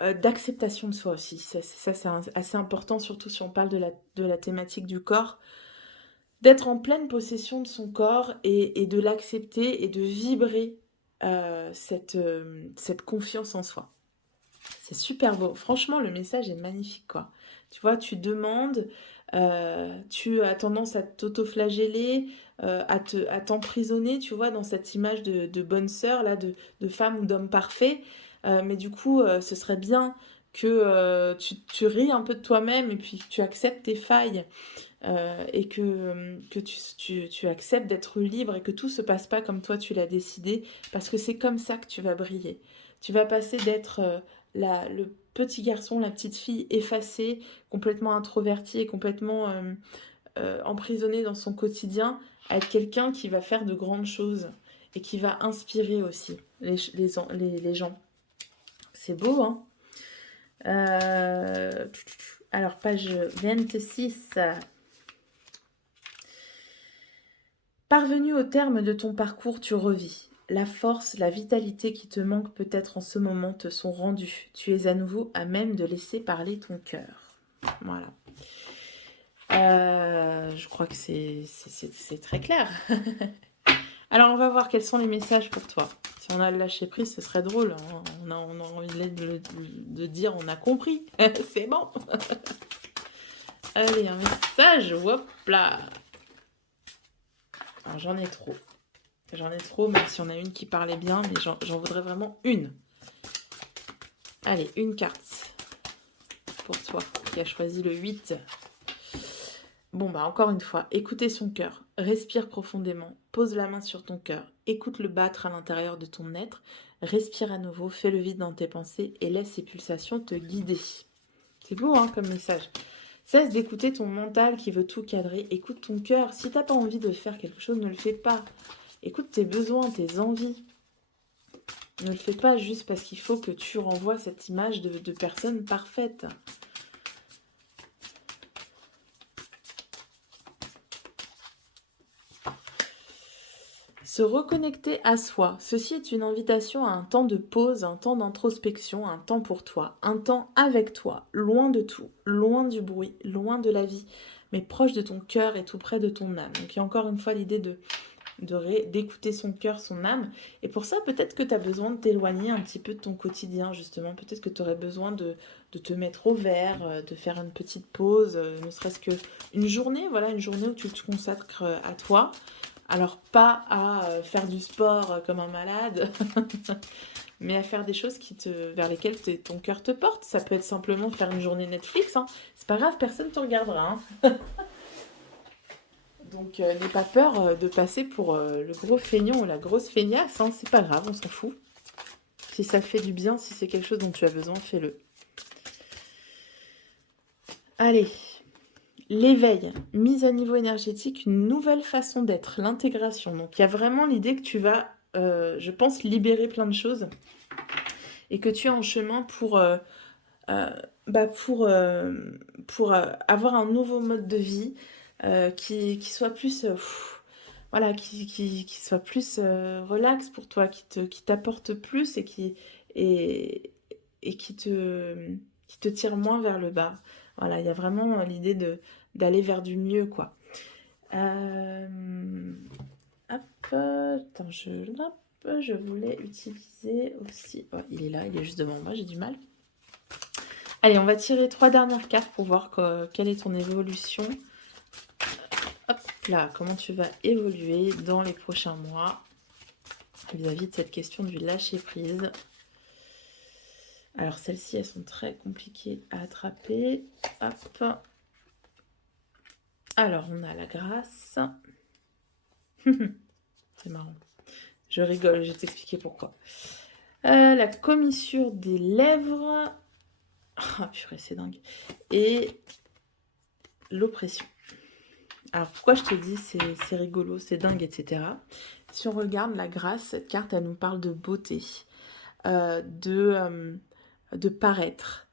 d'acceptation de soi aussi. Ça, c'est assez important, surtout si on parle de la thématique du corps. D'être en pleine possession de son corps et de l'accepter et de vibrer cette confiance en soi. C'est super beau. Franchement, le message est magnifique, quoi. Tu vois, tu demandes, tu as tendance à t'auto-flageller, à t'emprisonner, tu vois, dans cette image de bonne sœur, là, de femme ou d'homme parfait. Mais du coup, ce serait bien que tu ris un peu de toi-même et puis que tu acceptes tes failles et que tu acceptes d'être libre et que tout se passe pas comme toi tu l'as décidé, parce que c'est comme ça que tu vas briller. Tu vas passer d'être le petit garçon, la petite fille effacée, complètement introvertie et complètement emprisonnée dans son quotidien, à être quelqu'un qui va faire de grandes choses et qui va inspirer aussi les gens. C'est beau, hein? Alors, page 26. Parvenu au terme de ton parcours, tu revis. La force, la vitalité qui te manquent peut-être en ce moment te sont rendues. Tu es à nouveau à même de laisser parler ton cœur. Voilà. Je crois que c'est très clair. Alors, on va voir quels sont les messages pour toi. Si on a le lâcher prise, ce serait drôle. Hein. On a envie de dire on a compris. C'est bon. Allez, un message. Hop là. Alors, j'en ai trop. J'en ai trop, même si on a une qui parlait bien, mais j'en voudrais vraiment une. Allez, une carte. pour toi, qui a choisi le 8. Bon, bah encore une fois, écoutez son cœur, respire profondément, pose la main sur ton cœur, écoute le battre à l'intérieur de ton être, respire à nouveau, fais le vide dans tes pensées et laisse ces pulsations te guider. C'est beau, hein, comme message. Cesse d'écouter ton mental qui veut tout cadrer, écoute ton cœur. Si t'as pas envie de faire quelque chose, ne le fais pas. Écoute tes besoins, tes envies. Ne le fais pas juste parce qu'il faut que tu renvoies cette image de personne parfaite. Se reconnecter à soi. Ceci est une invitation à un temps de pause, un temps d'introspection, un temps pour toi, un temps avec toi, loin de tout, loin du bruit, loin de la vie, mais proche de ton cœur et tout près de ton âme. Donc il y a encore une fois l'idée d'écouter son cœur, son âme. Et pour ça, peut-être que tu as besoin de t'éloigner un petit peu de ton quotidien, justement. Peut-être que tu aurais besoin de te mettre au vert, de faire une petite pause, ne serait-ce qu'une journée, voilà, une journée où tu te consacres à toi. Alors, pas à faire du sport comme un malade, mais à faire des choses vers lesquelles ton cœur te porte. Ça peut être simplement faire une journée Netflix. Hein. C'est pas grave, personne ne te regardera. Hein. Donc, n'aie pas peur de passer pour le gros feignant ou la grosse feignasse. Hein. C'est pas grave, on s'en fout. Si ça fait du bien, si c'est quelque chose dont tu as besoin, fais-le. Allez. L'éveil, mise à niveau énergétique, une nouvelle façon d'être, l'intégration. Donc il y a vraiment l'idée que tu vas, je pense, libérer plein de choses et que tu es en chemin euh, pour avoir un nouveau mode de vie qui soit plus, voilà, qui soit plus relax pour toi, qui t'apporte plus et, et qui te tire moins vers le bas. Voilà, il y a vraiment l'idée d'aller vers du mieux, quoi. Hop, attends, je voulais utiliser aussi... Oh, il est là, il est juste devant moi, j'ai du mal. Allez, on va tirer 3 dernières cartes pour voir quelle est ton évolution. Hop là, comment tu vas évoluer dans les prochains mois vis-à-vis de cette question du lâcher-prise. Alors, celles-ci, elles sont très compliquées à attraper. Hop. Alors, on a la grâce. C'est marrant. Je rigole, je vais t'expliquer pourquoi. La commissure des lèvres. Ah, purée, c'est dingue. Et l'oppression. Alors, pourquoi je te dis c'est rigolo, c'est dingue, etc. Si on regarde la grâce, cette carte, elle nous parle de beauté, de paraître,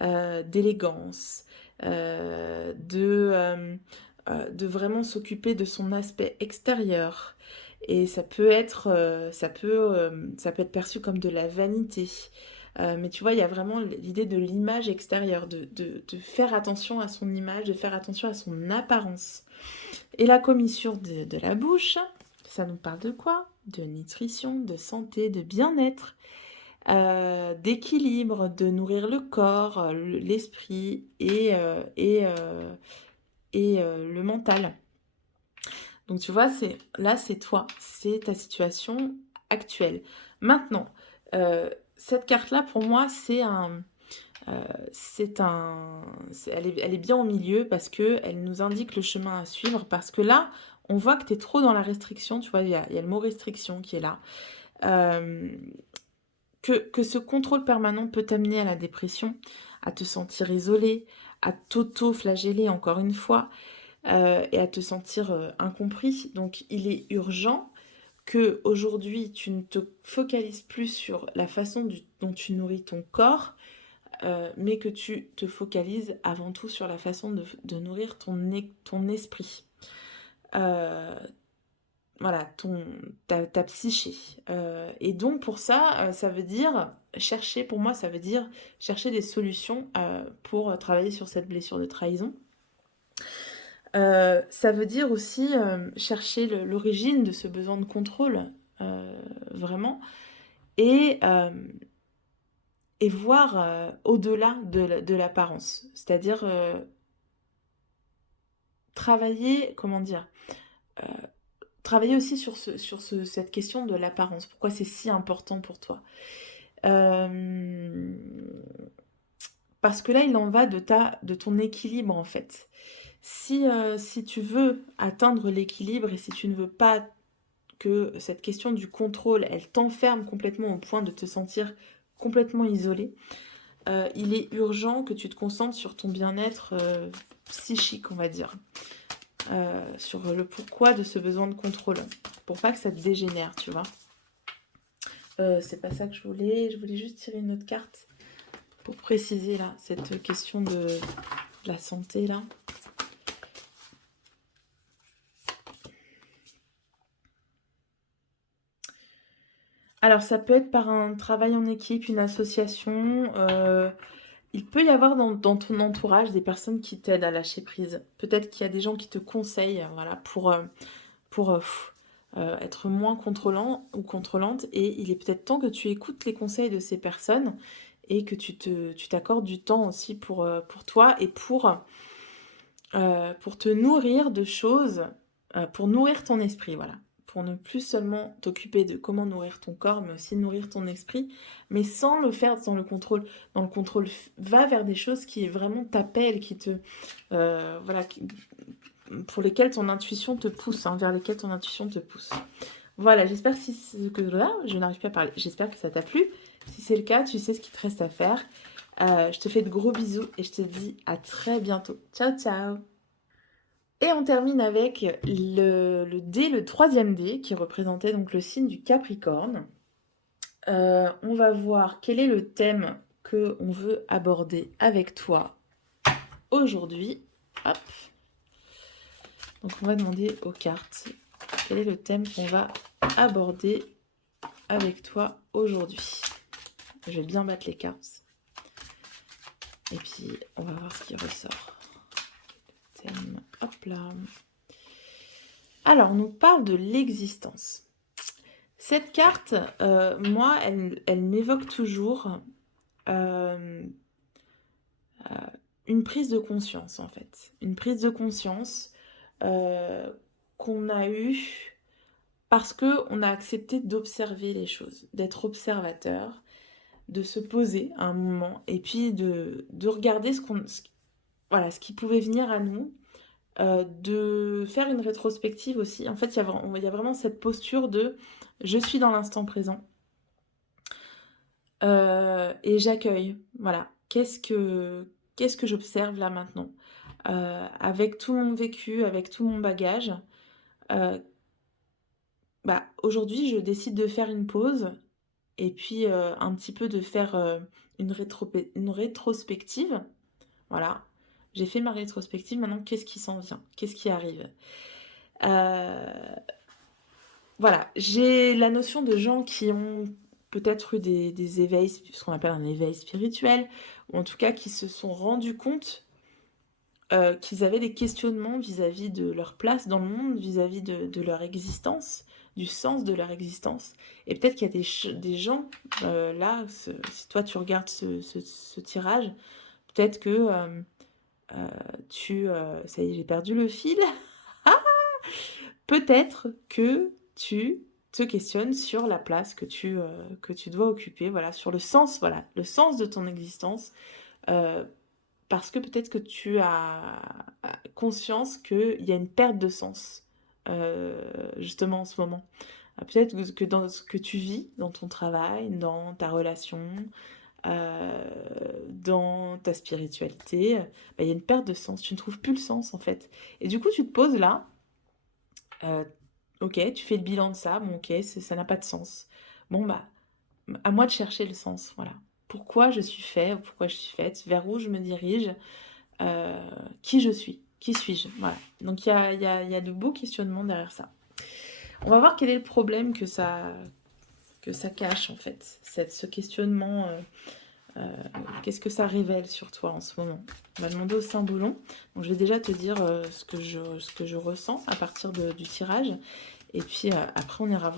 d'élégance, de vraiment s'occuper de son aspect extérieur. Et ça peut être, ça peut être perçu comme de la vanité. Mais tu vois, il y a vraiment l'idée de l'image extérieure, de faire attention à son image, de faire attention à son apparence. Et la commissure de la bouche, ça nous parle de quoi? De nutrition, de santé, de bien-être, d'équilibre, de nourrir le corps, l'esprit et le mental. Donc tu vois, là c'est toi, c'est ta situation actuelle. Maintenant, cette carte-là pour moi elle est bien au milieu parce qu'elle nous indique le chemin à suivre. Parce que là, on voit que tu es trop dans la restriction, tu vois, il y a le mot restriction qui est là. Que ce contrôle permanent peut t'amener à la dépression, à te sentir isolé, à t'auto-flageller encore une fois, et à te sentir incompris. Donc il est urgent que aujourd'hui tu ne te focalises plus sur la façon dont tu nourris ton corps, mais que tu te focalises avant tout sur la façon de nourrir ton esprit. Voilà, ta psyché. Et donc pour ça, ça veut dire chercher, pour moi, ça veut dire chercher des solutions pour travailler sur cette blessure de trahison. Ça veut dire aussi chercher l'origine de ce besoin de contrôle, vraiment, et voir au-delà de l'apparence. C'est-à-dire travailler, comment dire, travailler aussi sur cette question de l'apparence. Pourquoi c'est si important pour toi? parce que là, il en va de ton équilibre, en fait. Si tu veux atteindre l'équilibre et si tu ne veux pas que cette question du contrôle, elle t'enferme complètement au point de te sentir complètement isolé, il est urgent que tu te concentres sur ton bien-être psychique, on va dire. Sur le pourquoi de ce besoin de contrôle. Pour pas que ça te dégénère, tu vois. C'est pas ça que je voulais. Je voulais juste tirer une autre carte pour préciser là cette question de la santé là. Alors ça peut être par un travail en équipe, une association. Il peut y avoir dans ton entourage des personnes qui t'aident à lâcher prise. Peut-être qu'il y a des gens qui te conseillent, voilà, pour être moins contrôlant ou contrôlante. Et il est peut-être temps que tu écoutes les conseils de ces personnes et que tu t'accordes du temps aussi pour toi et pour te nourrir de choses, pour nourrir ton esprit, voilà. Pour ne plus seulement t'occuper de comment nourrir ton corps, mais aussi nourrir ton esprit, mais sans le faire dans le contrôle. Dans le contrôle, va vers des choses qui vraiment t'appellent, qui te... voilà, pour lesquelles ton intuition te pousse, hein, vers lesquelles ton intuition te pousse. Voilà, j'espère que là, je n'arrive pas à parler, j'espère que ça t'a plu. Si c'est le cas, tu sais ce qu'il te reste à faire. Je te fais de gros bisous et je te dis à très bientôt. Ciao, ciao! Et on termine avec le dé, le troisième dé, qui représentait donc le signe du Capricorne. On va voir quel est le thème que on veut aborder avec toi aujourd'hui. Hop. Donc on va demander aux cartes quel est le thème qu'on va aborder avec toi aujourd'hui. Je vais bien battre les cartes. Et puis on va voir ce qui ressort. Thème, hop là. Alors on nous parle de l'existence. Cette carte, moi, elle m'évoque toujours une prise de conscience, en fait. Une prise de conscience qu'on a eue parce qu'on a accepté d'observer les choses, d'être observateur, de se poser un moment et puis de regarder voilà, ce qui pouvait venir à nous, de faire une rétrospective aussi. En fait, il y a vraiment cette posture de « je suis dans l'instant présent ». Et j'accueille, voilà. Qu'est-ce que j'observe là maintenant? Avec tout mon vécu, avec tout mon bagage, bah, aujourd'hui, je décide de faire une pause et puis, un petit peu de faire, une rétrospective. Voilà. J'ai fait ma rétrospective, maintenant qu'est-ce qui s'en vient? Qu'est-ce qui arrive? Heu, voilà, j'ai la notion de gens qui ont peut-être eu des éveils, ce qu'on appelle un éveil spirituel, ou en tout cas qui se sont rendus compte qu'ils avaient des questionnements vis-à-vis de leur place dans le monde, vis-à-vis de leur existence, du sens de leur existence. Et peut-être qu'il y a des gens, là, si toi tu regardes ce tirage, peut-être que ça y est, j'ai perdu le fil. Peut-être que tu te questionnes sur la place que tu dois occuper, voilà, sur voilà, le sens de ton existence, parce que peut-être que tu as conscience qu'il y a une perte de sens, justement en ce moment. Peut-être que dans ce que tu vis, dans ton travail, dans ta relation, dans ta spiritualité, bah, il y a une perte de sens. Tu ne trouves plus le sens en fait. Et du coup, tu te poses là. Ok, tu fais le bilan de ça, bon ok, ça n'a pas de sens. Bon bah, à moi de chercher le sens, voilà. Pourquoi je suis fait, ou pourquoi je suis faite, vers où je me dirige, qui je suis, qui suis-je, voilà. Donc il y a de beaux questionnements derrière ça. On va voir quel est le problème que ça cache en fait, ce questionnement. Qu'est-ce que ça révèle sur toi en ce moment? On va demander au symbolon. Donc, je vais déjà te dire ce que je ressens à partir du tirage. Et puis après, on ira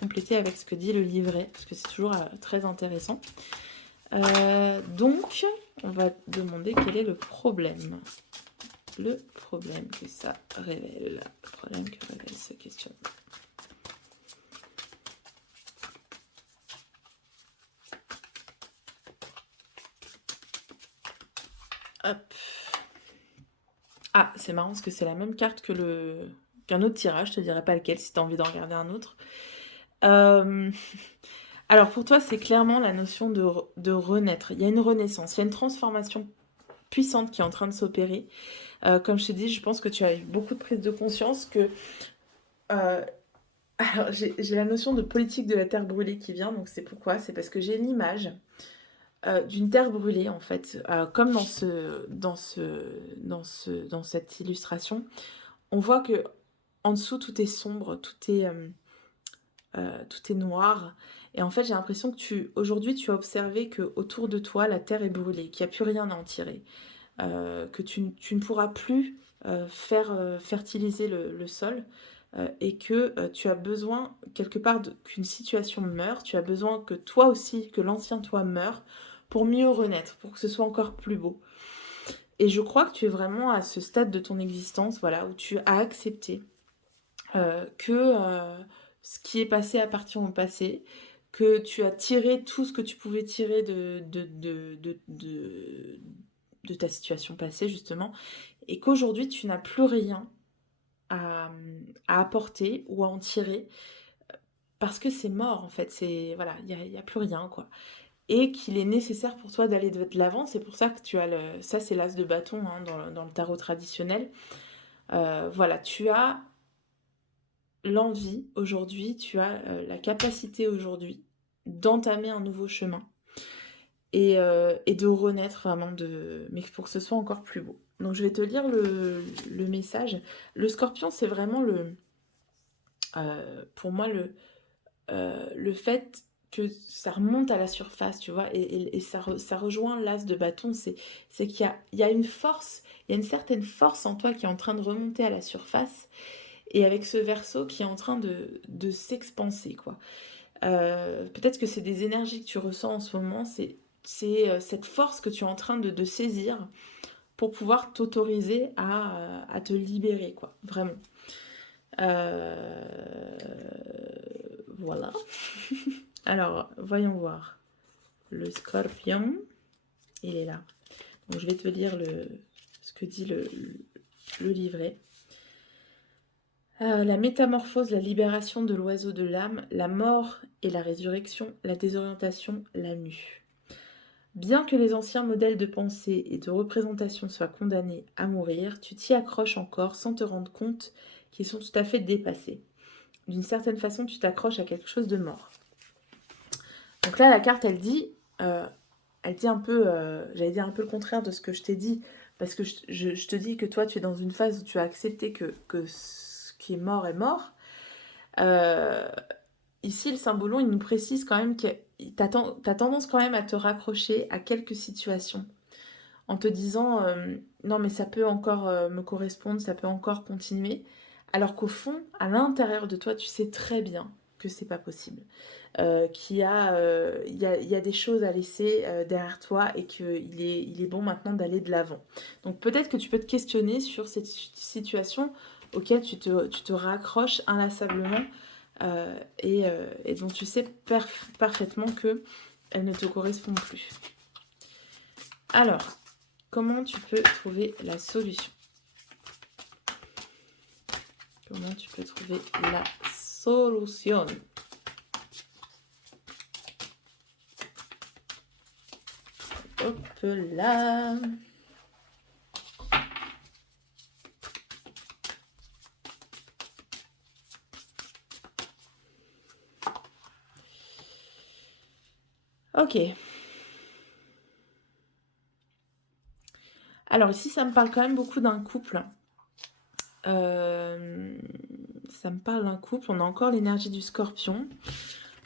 compléter avec ce que dit le livret, parce que c'est toujours très intéressant. Donc, on va demander quel est le problème. Le problème que ça révèle. Le problème que révèle ce questionnement. Hop. Ah, c'est marrant parce que c'est la même carte qu'un autre tirage, je te dirai pas lequel si tu as envie d'en regarder un autre. Euh, Alors pour toi, c'est clairement la notion de renaître. Il y a une renaissance, il y a une transformation puissante qui est en train de s'opérer. Comme je t'ai dit, je pense que tu as eu beaucoup de prise de conscience que... euh, alors j'ai la notion de politique de la terre brûlée qui vient, donc c'est pourquoi? C'est parce que j'ai une image d'une terre brûlée en fait, comme dans cette illustration. On voit que en dessous tout est sombre, tout est noir. Et en fait, j'ai l'impression que aujourd'hui, tu as observé que autour de toi, la terre est brûlée, qu'il n'y a plus rien à en tirer, que tu ne pourras plus faire fertiliser le sol, et que tu as besoin quelque part qu'une situation meure, tu as besoin que toi aussi, que l'ancien toi meure pour mieux renaître, pour que ce soit encore plus beau. Et je crois que tu es vraiment à ce stade de ton existence, voilà, où tu as accepté que ce qui est passé appartient au passé, que tu as tiré tout ce que tu pouvais tirer de ta situation passée, justement, et qu'aujourd'hui, tu n'as plus rien à, à apporter ou à en tirer, parce que c'est mort, en fait, voilà, il y a plus rien, quoi. Et qu'il est nécessaire pour toi d'aller de l'avant, c'est pour ça que tu as ça c'est l'as de bâton hein, dans le tarot traditionnel. Voilà, tu as l'envie aujourd'hui, tu as la capacité aujourd'hui d'entamer un nouveau chemin et de renaître vraiment, mais pour que ce soit encore plus beau. Donc je vais te lire le message. Le scorpion, c'est vraiment pour moi le fait que ça remonte à la surface, tu vois, et ça rejoint l'as de bâton, c'est qu'il y a une force, il y a une certaine force en toi qui est en train de remonter à la surface, et avec ce verso qui est en train de s'expanser, quoi. Peut-être que c'est des énergies que tu ressens en ce moment, c'est cette force que tu es en train de saisir pour pouvoir t'autoriser à te libérer, quoi, vraiment. Voilà. Alors, voyons voir. Le scorpion, il est là. Donc, je vais te lire ce que dit le livret. La métamorphose, la libération de l'oiseau de l'âme, la mort et la résurrection, la désorientation, la mue. Bien que les anciens modèles de pensée et de représentation soient condamnés à mourir, tu t'y accroches encore sans te rendre compte qu'ils sont tout à fait dépassés. D'une certaine façon, tu t'accroches à quelque chose de mort. Donc là, la carte, elle dit un peu, j'allais dire un peu le contraire de ce que je t'ai dit, parce que je te dis que toi, tu es dans une phase où tu as accepté que ce qui est mort est mort. Ici, le symbolon, il nous précise quand même que t'as tendance quand même à te raccrocher à quelques situations, en te disant non mais ça peut encore me correspondre, ça peut encore continuer, alors qu'au fond, à l'intérieur de toi, tu sais très bien que c'est pas possible. Il y a des choses à laisser derrière toi et il est bon maintenant d'aller de l'avant. Donc peut-être que tu peux te questionner sur cette situation auquel tu te raccroches inlassablement et dont tu sais parfaitement qu'elle ne te correspond plus. Alors, comment tu peux trouver la solution? Comment tu peux trouver la solution? Hop là. Ok. Alors ici, ça me parle quand même beaucoup d'un couple. Ça me parle d'un couple. On a encore l'énergie du scorpion.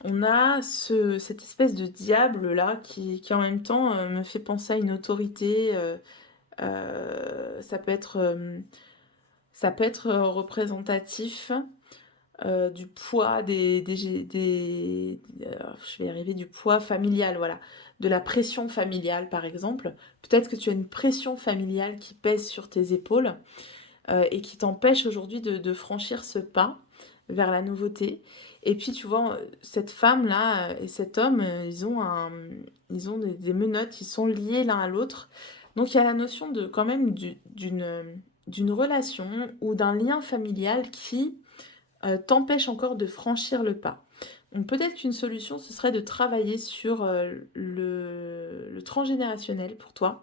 On a cette espèce de diable là qui en même temps me fait penser à une autorité. Ça peut être représentatif du poids je vais y arriver, du poids familial, voilà, de la pression familiale par exemple. Peut-être que tu as une pression familiale qui pèse sur tes épaules et qui t'empêche aujourd'hui de franchir ce pas vers la nouveauté. Et puis tu vois, cette femme-là et cet homme, ils ont des menottes, ils sont liés l'un à l'autre. Donc il y a la notion de quand même d'une relation ou d'un lien familial qui t'empêche encore de franchir le pas. Donc peut-être qu'une solution, ce serait de travailler sur le transgénérationnel pour toi.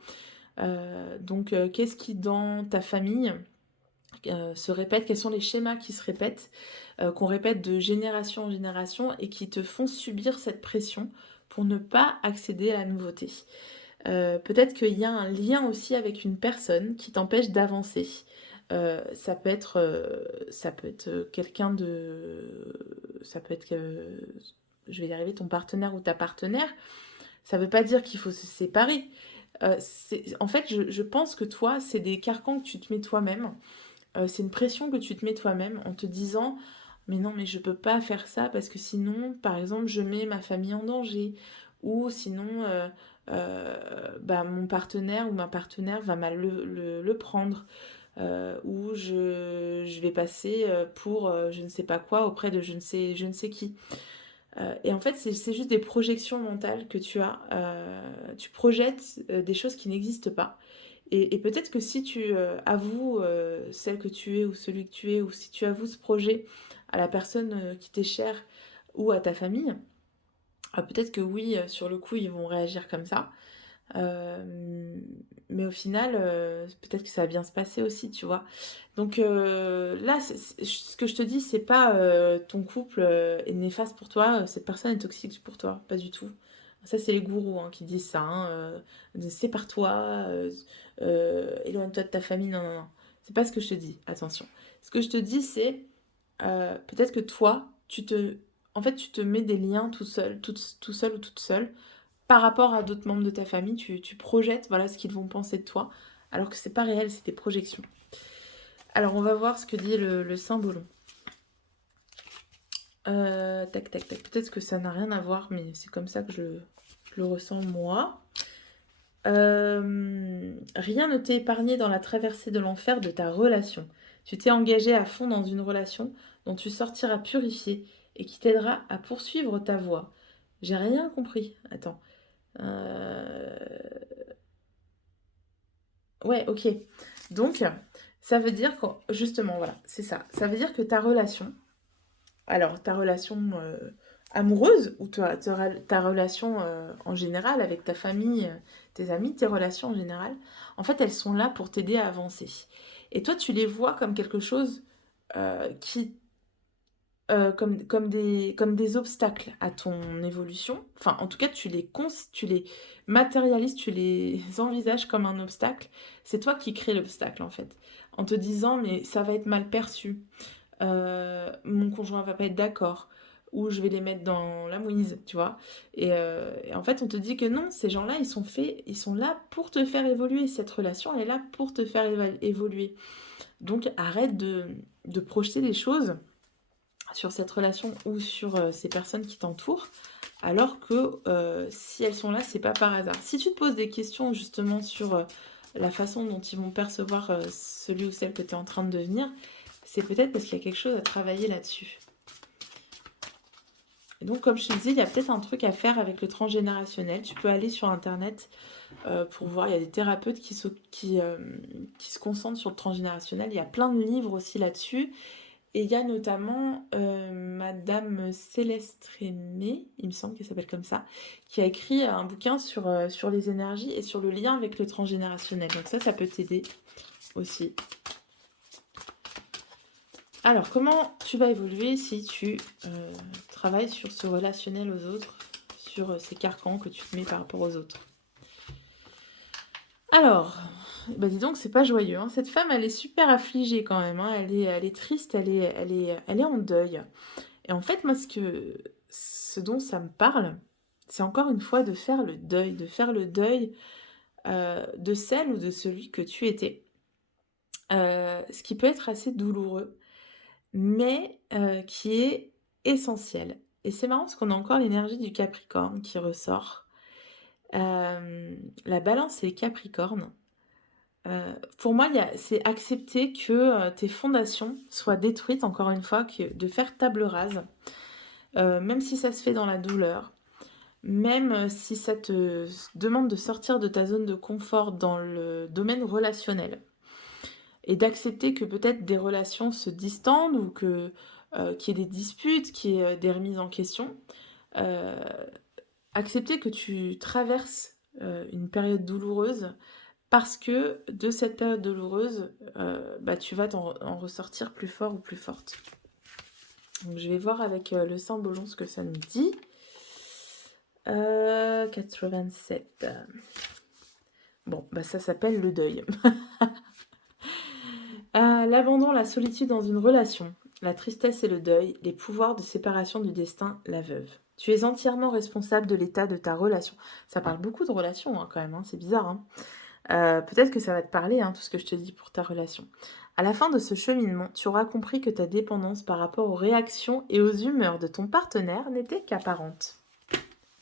Donc qu'est-ce qui dans ta famille se répète, quels sont les schémas qui se répètent, qu'on répète de génération en génération et qui te font subir cette pression pour ne pas accéder à la nouveauté. Peut-être qu'il y a un lien aussi avec une personne qui t'empêche d'avancer. Ça peut être quelqu'un de... Ça peut être, je vais y arriver, ton partenaire ou ta partenaire. Ça veut pas dire qu'il faut se séparer. En fait, je pense que toi, c'est des carcans que tu te mets toi-même. C'est une pression que tu te mets toi-même en te disant mais non, mais je peux pas faire ça parce que sinon, par exemple, je mets ma famille en danger. Ou sinon, bah, mon partenaire ou ma partenaire va mal le prendre. Ou je vais passer pour je ne sais pas quoi auprès de je ne sais qui. Et en fait, c'est juste des projections mentales que tu as. Tu projettes des choses qui n'existent pas. Et peut-être que si tu avoues celle que tu es ou celui que tu es, ou si tu avoues ce projet à la personne qui t'est chère ou à ta famille, peut-être que oui, sur le coup, ils vont réagir comme ça. Mais au final, peut-être que ça va bien se passer aussi, tu vois. Donc là, ce que je te dis, c'est pas ton couple est néfaste pour toi, cette personne est toxique pour toi, pas du tout. Ça, c'est les gourous hein, qui disent ça. Hein, sépare-toi, éloigne-toi de ta famille. Non, non, non. C'est pas ce que je te dis, attention. Ce que je te dis, c'est peut-être que toi, en fait, tu te mets des liens tout seul, tout seul ou toute seule par rapport à d'autres membres de ta famille, tu projettes voilà, ce qu'ils vont penser de toi, alors que c'est pas réel, c'est des projections. Alors, on va voir ce que dit le symbolon. Tac, tac, tac. Peut-être que ça n'a rien à voir, mais c'est comme ça que je le ressens moi. Rien ne t'est épargné dans la traversée de l'enfer de ta relation. Tu t'es engagé à fond dans une relation dont tu sortiras purifié et qui t'aidera à poursuivre ta voie. J'ai rien compris. Attends. Euh, Ouais, ok. Donc, ça veut dire que, justement, voilà, c'est ça. Ça veut dire que ta relation, alors ta relation amoureuse ou ta relation en général avec ta famille, tes amis, tes relations en général, en fait, elles sont là pour t'aider à avancer. Et toi, tu les vois comme quelque chose qui comme des obstacles à ton évolution. Enfin, en tout cas, tu les matérialises, tu les envisages comme un obstacle. C'est toi qui crée l'obstacle, en fait. En te disant, mais ça va être mal perçu. Mon conjoint va pas être d'accord. Ou je vais les mettre dans la mouise, tu vois. Et en fait, on te dit que non, ces gens-là, ils sont là pour te faire évoluer. Cette relation, elle est là pour te faire évoluer. Donc, arrête de projeter des choses sur cette relation ou sur ces personnes qui t'entourent, alors que si elles sont là, c'est pas par hasard. Si tu te poses des questions justement sur la façon dont ils vont percevoir celui ou celle que tu es en train de devenir, c'est peut-être parce qu'il y a quelque chose à travailler là-dessus. Et donc, comme je te disais, il y a peut-être un truc à faire avec le transgénérationnel. Tu peux aller sur Internet pour voir. Il y a des thérapeutes qui se concentrent sur le transgénérationnel. Il y a plein de livres aussi là-dessus. Et il y a notamment Madame Céleste Rémé, il me semble qu'elle s'appelle comme ça, qui a écrit un bouquin sur les énergies et sur le lien avec le transgénérationnel. Donc ça peut t'aider aussi. Alors, comment tu vas évoluer si tu travailles sur ce relationnel aux autres, sur ces carcans que tu te mets par rapport aux autres? Alors, bah dis donc, c'est pas joyeux. Hein. Cette femme, elle est super affligée quand même. Hein. Elle est triste, elle est en deuil. Et en fait, moi, ce dont ça me parle, c'est encore une fois de faire le deuil de celle ou de celui que tu étais. Ce qui peut être assez douloureux, mais qui est essentiel. Et c'est marrant parce qu'on a encore l'énergie du Capricorne qui ressort. La balance et le Capricorne. Pour moi, c'est accepter que tes fondations soient détruites, encore une fois, de faire table rase, même si ça se fait dans la douleur. même si ça te demande de sortir de ta zone de confort dans le domaine relationnel et d'accepter que peut-être des relations se distendent ou qu'il y ait des disputes, qu'il y ait des remises en question. Heu, Accepter que tu traverses, une période douloureuse parce que de cette période douloureuse, bah, tu vas en ressortir plus fort ou plus forte. Donc je vais voir avec, le saint Bolon ce que ça nous dit. 87. Bon, bah, ça s'appelle le deuil. L'abandon, la solitude dans une relation, la tristesse et le deuil, les pouvoirs de séparation du destin, la veuve. Tu es entièrement responsable de l'état de ta relation. Ça parle beaucoup de relations, hein, quand même, hein, c'est bizarre, hein. Peut-être que ça va te parler, hein, tout ce que je te dis pour ta relation. À la fin de ce cheminement, tu auras compris que ta dépendance par rapport aux réactions et aux humeurs de ton partenaire n'était qu'apparente.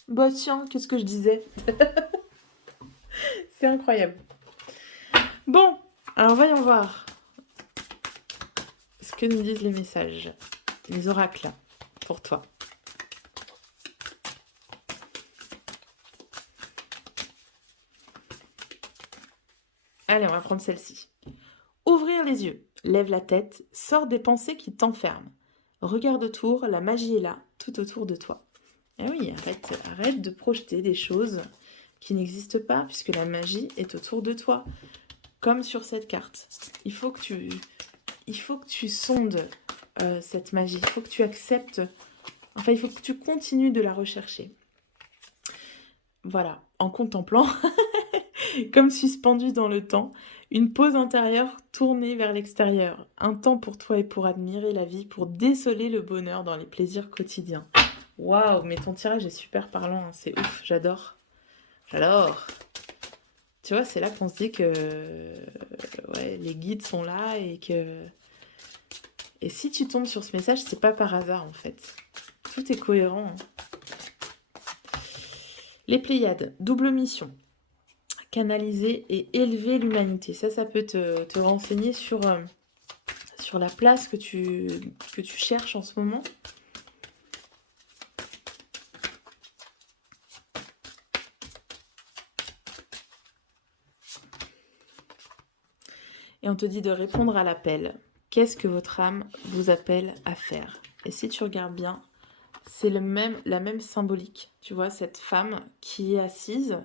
Bah tiens, qu'est-ce que je disais? C'est incroyable. Bon, alors voyons voir ce que nous disent les messages, les oracles, pour toi. Allez, on va prendre celle-ci. Ouvrir les yeux, lève la tête, sors des pensées qui t'enferment. Regarde autour, la magie est là, tout autour de toi. Ah oui, arrête de projeter des choses qui n'existent pas, puisque la magie est autour de toi, comme sur cette carte. Il faut que tu sondes cette magie, il faut que tu acceptes, enfin il faut que tu continues de la rechercher. Voilà, en contemplant, comme suspendu dans le temps, une pause intérieure tournée vers l'extérieur. Un temps pour toi et pour admirer la vie, pour déceler le bonheur dans les plaisirs quotidiens. Waouh, mais ton tirage est super parlant, hein, c'est ouf, j'adore. J'adore. Tu vois, c'est là qu'on se dit que ouais, les guides sont là et que... Et si tu tombes sur ce message, c'est pas par hasard en fait. Tout est cohérent, hein. Les Pléiades, double mission. Canaliser et élever l'humanité. Ça peut te renseigner sur la place que tu cherches en ce moment. Et on te dit de répondre à l'appel. Qu'est-ce que votre âme vous appelle à faire? Et si tu regardes bien, c'est la même symbolique. Tu vois, cette femme qui est assise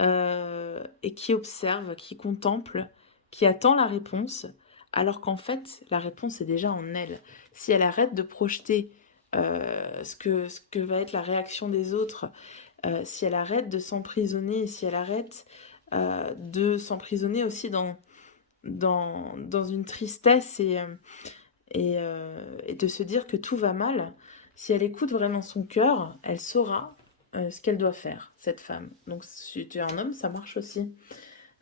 et qui observe, qui contemple, qui attend la réponse, alors qu'en fait, la réponse est déjà en elle. Si elle arrête de projeter ce que va être la réaction des autres, si elle arrête de s'emprisonner, si elle arrête de s'emprisonner aussi dans une tristesse et de se dire que tout va mal, si elle écoute vraiment son cœur, elle saura ce qu'elle doit faire, cette femme. Donc si tu es un homme, ça marche aussi.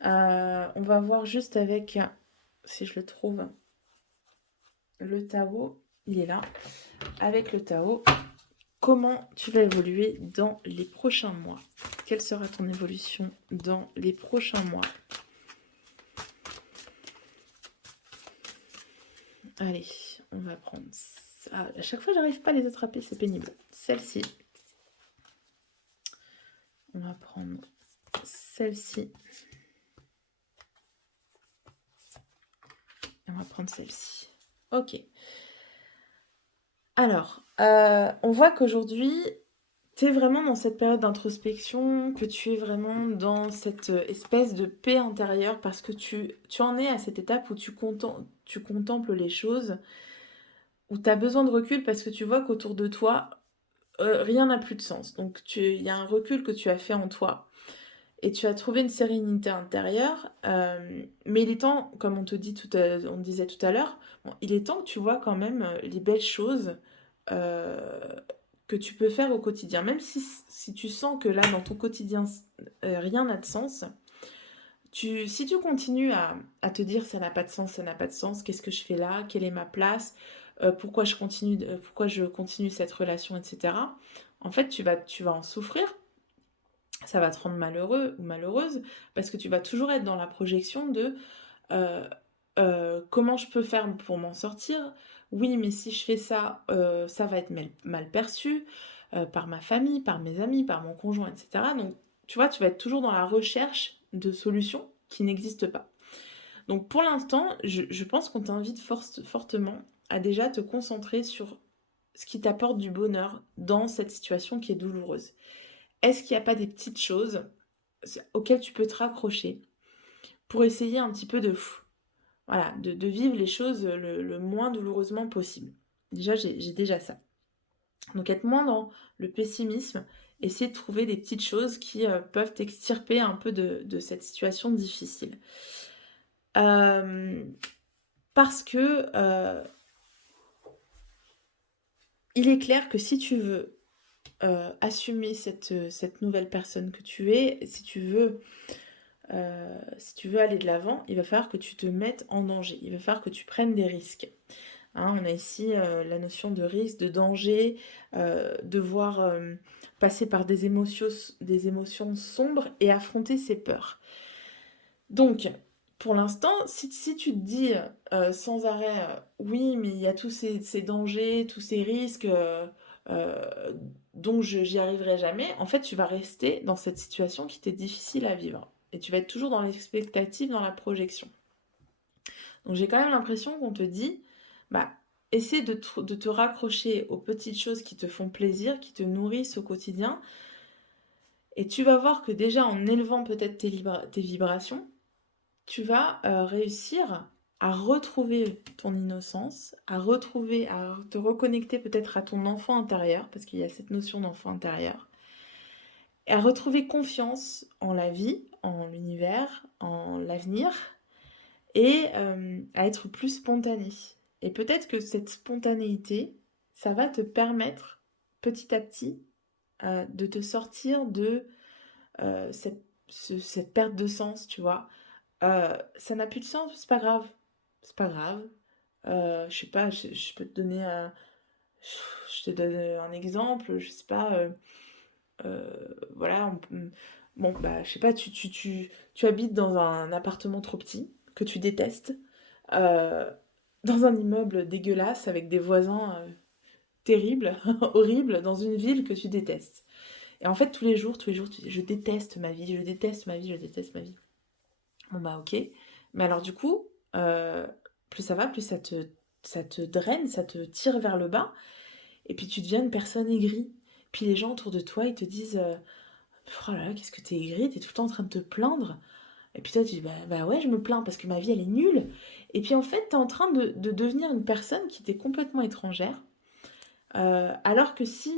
On va voir juste avec, si je le trouve, le tarot, il est là. Avec le tarot, comment tu vas évoluer dans les prochains mois? Quelle sera ton évolution dans les prochains mois? Allez, on va prendre ça. À chaque fois, j'arrive pas à les attraper, c'est pénible. Celle-ci. On va prendre celle-ci. Et on va prendre celle-ci. Ok. Alors, on voit qu'aujourd'hui, tu es vraiment dans cette période d'introspection, que tu es vraiment dans cette espèce de paix intérieure parce que tu en es à cette étape où tu contemples les choses, où tu as besoin de recul parce que tu vois qu'autour de toi, rien n'a plus de sens. Donc il y a un recul que tu as fait en toi et tu as trouvé une sérénité intérieure, mais il est temps, comme on disait tout à l'heure, bon, il est temps que tu vois quand même les belles choses que tu peux faire au quotidien. Même si tu sens que là, dans ton quotidien, rien n'a de sens, si tu continues à te dire ça n'a pas de sens, ça n'a pas de sens, qu'est-ce que je fais là, quelle est ma place, pourquoi je continue cette relation, etc. En fait, tu vas en souffrir, ça va te rendre malheureux ou malheureuse, parce que tu vas toujours être dans la projection de euh, comment je peux faire pour m'en sortir. Oui, mais si je fais ça, ça va être mal perçu. par ma famille, par mes amis, par mon conjoint, et cetera. Donc, tu vois, tu vas être toujours dans la recherche de solutions qui n'existent pas. Donc, pour l'instant, je pense qu'on t'invite fortement à déjà te concentrer sur ce qui t'apporte du bonheur dans cette situation qui est douloureuse. Est-ce qu'il n'y a pas des petites choses auxquelles tu peux te raccrocher pour essayer un petit peu voilà, de vivre les choses le moins douloureusement possible? Déjà, j'ai déjà ça. Donc être moins dans le pessimisme, essayer de trouver des petites choses qui, peuvent t'extirper un peu de cette situation difficile. Hem, Parce que, il est clair que si tu veux, assumer cette nouvelle personne que tu es, si tu veux aller de l'avant, il va falloir que tu te mettes en danger. Il va falloir que tu prennes des risques. Hein, on a ici la notion de risque, de danger, devoir passer par des émotions sombres et affronter ses peurs. Donc, pour l'instant, si tu te dis sans arrêt, oui, mais il y a tous ces dangers, tous ces risques, euh, donc j'y arriverai jamais, en fait, tu vas rester dans cette situation qui t'est difficile à vivre. Et tu vas être toujours dans l'expectative, dans la projection. Donc j'ai quand même l'impression qu'on te dit, bah, essaie de te raccrocher aux petites choses qui te font plaisir, qui te nourrissent au quotidien. Et tu vas voir que déjà en élevant peut-être tes vibrations, tu vas réussir à retrouver ton innocence, à te reconnecter peut-être à ton enfant intérieur, parce qu'il y a cette notion d'enfant intérieur, et à retrouver confiance en la vie, en l'univers, en l'avenir, et à être plus spontané. Et peut-être que cette spontanéité, ça va te permettre petit à petit de te sortir de cette perte de sens, tu vois. Ça n'a plus de sens, c'est pas grave. C'est pas grave. Je sais pas, je peux te donner je te donne un exemple, je sais pas, voilà, bon, bah, je sais pas, tu habites dans un appartement trop petit, que tu détestes, euh, dans un immeuble dégueulasse avec des voisins terribles, horribles, dans une ville que tu détestes. Et en fait, tous les jours, tu dis, je déteste ma vie, je déteste ma vie, je déteste ma vie. Bon bah ok. Mais alors du coup, plus ça va, plus ça te draine, ça te tire vers le bas, et puis tu deviens une personne aigrie. Puis les gens autour de toi, ils te disent oh là là, qu'est-ce que t'es aigrie, t'es tout le temps en train de te plaindre. Et puis toi, tu dis bah ouais, je me plains parce que ma vie, elle est nulle. Et puis en fait, t'es en train de devenir une personne qui t'est complètement étrangère. Alors que si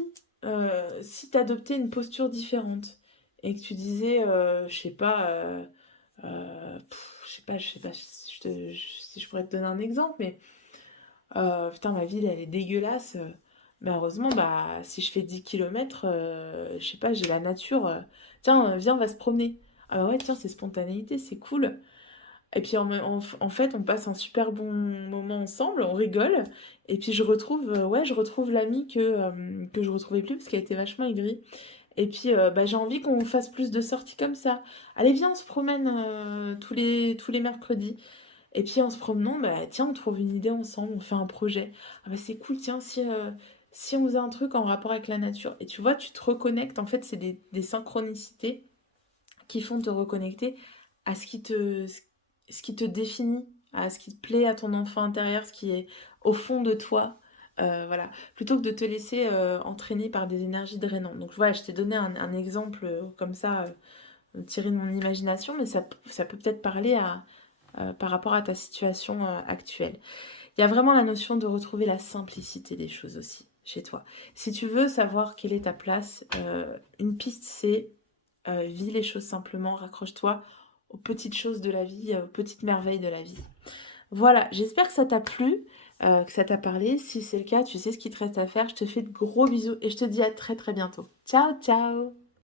t'adoptais une posture différente et que tu disais, je sais pas, je sais pas si je pourrais te donner un exemple, mais putain, ma ville, elle est dégueulasse. Mais heureusement, bah, si je fais 10 kilomètres, je sais pas, j'ai la nature. Tiens, viens, on va se promener. Ah bah ouais, tiens, c'est spontanéité, c'est cool. Et puis en fait, on passe un super bon moment ensemble, on rigole. Et puis je retrouve l'amie que je retrouvais plus parce qu'elle était vachement aigrie. Et puis bah, j'ai envie qu'on fasse plus de sorties comme ça. Allez, viens, on se promène tous les mercredis. Et puis en se promenant, bah tiens, on trouve une idée ensemble, on fait un projet. Ah bah c'est cool, tiens, si on faisait un truc en rapport avec la nature. Et tu vois, tu te reconnectes, en fait, c'est des synchronicités qui font te reconnecter à ce qui te définit, à ce qui te plaît à ton enfant intérieur, ce qui est au fond de toi. Voilà, plutôt que de te laisser entraîner par des énergies drainantes. Donc voilà, je t'ai donné un exemple comme ça, tiré de mon imagination, mais ça peut peut-être parler par rapport à ta situation actuelle. Il y a vraiment la notion de retrouver la simplicité des choses aussi chez toi. Si tu veux savoir quelle est ta place, une piste c'est vis les choses simplement, raccroche-toi aux petites choses de la vie, aux petites merveilles de la vie. Voilà, j'espère que ça t'a plu, que ça t'a parlé. Si c'est le cas, tu sais ce qu'il te reste à faire. Je te fais de gros bisous et je te dis à très très bientôt. Ciao ciao.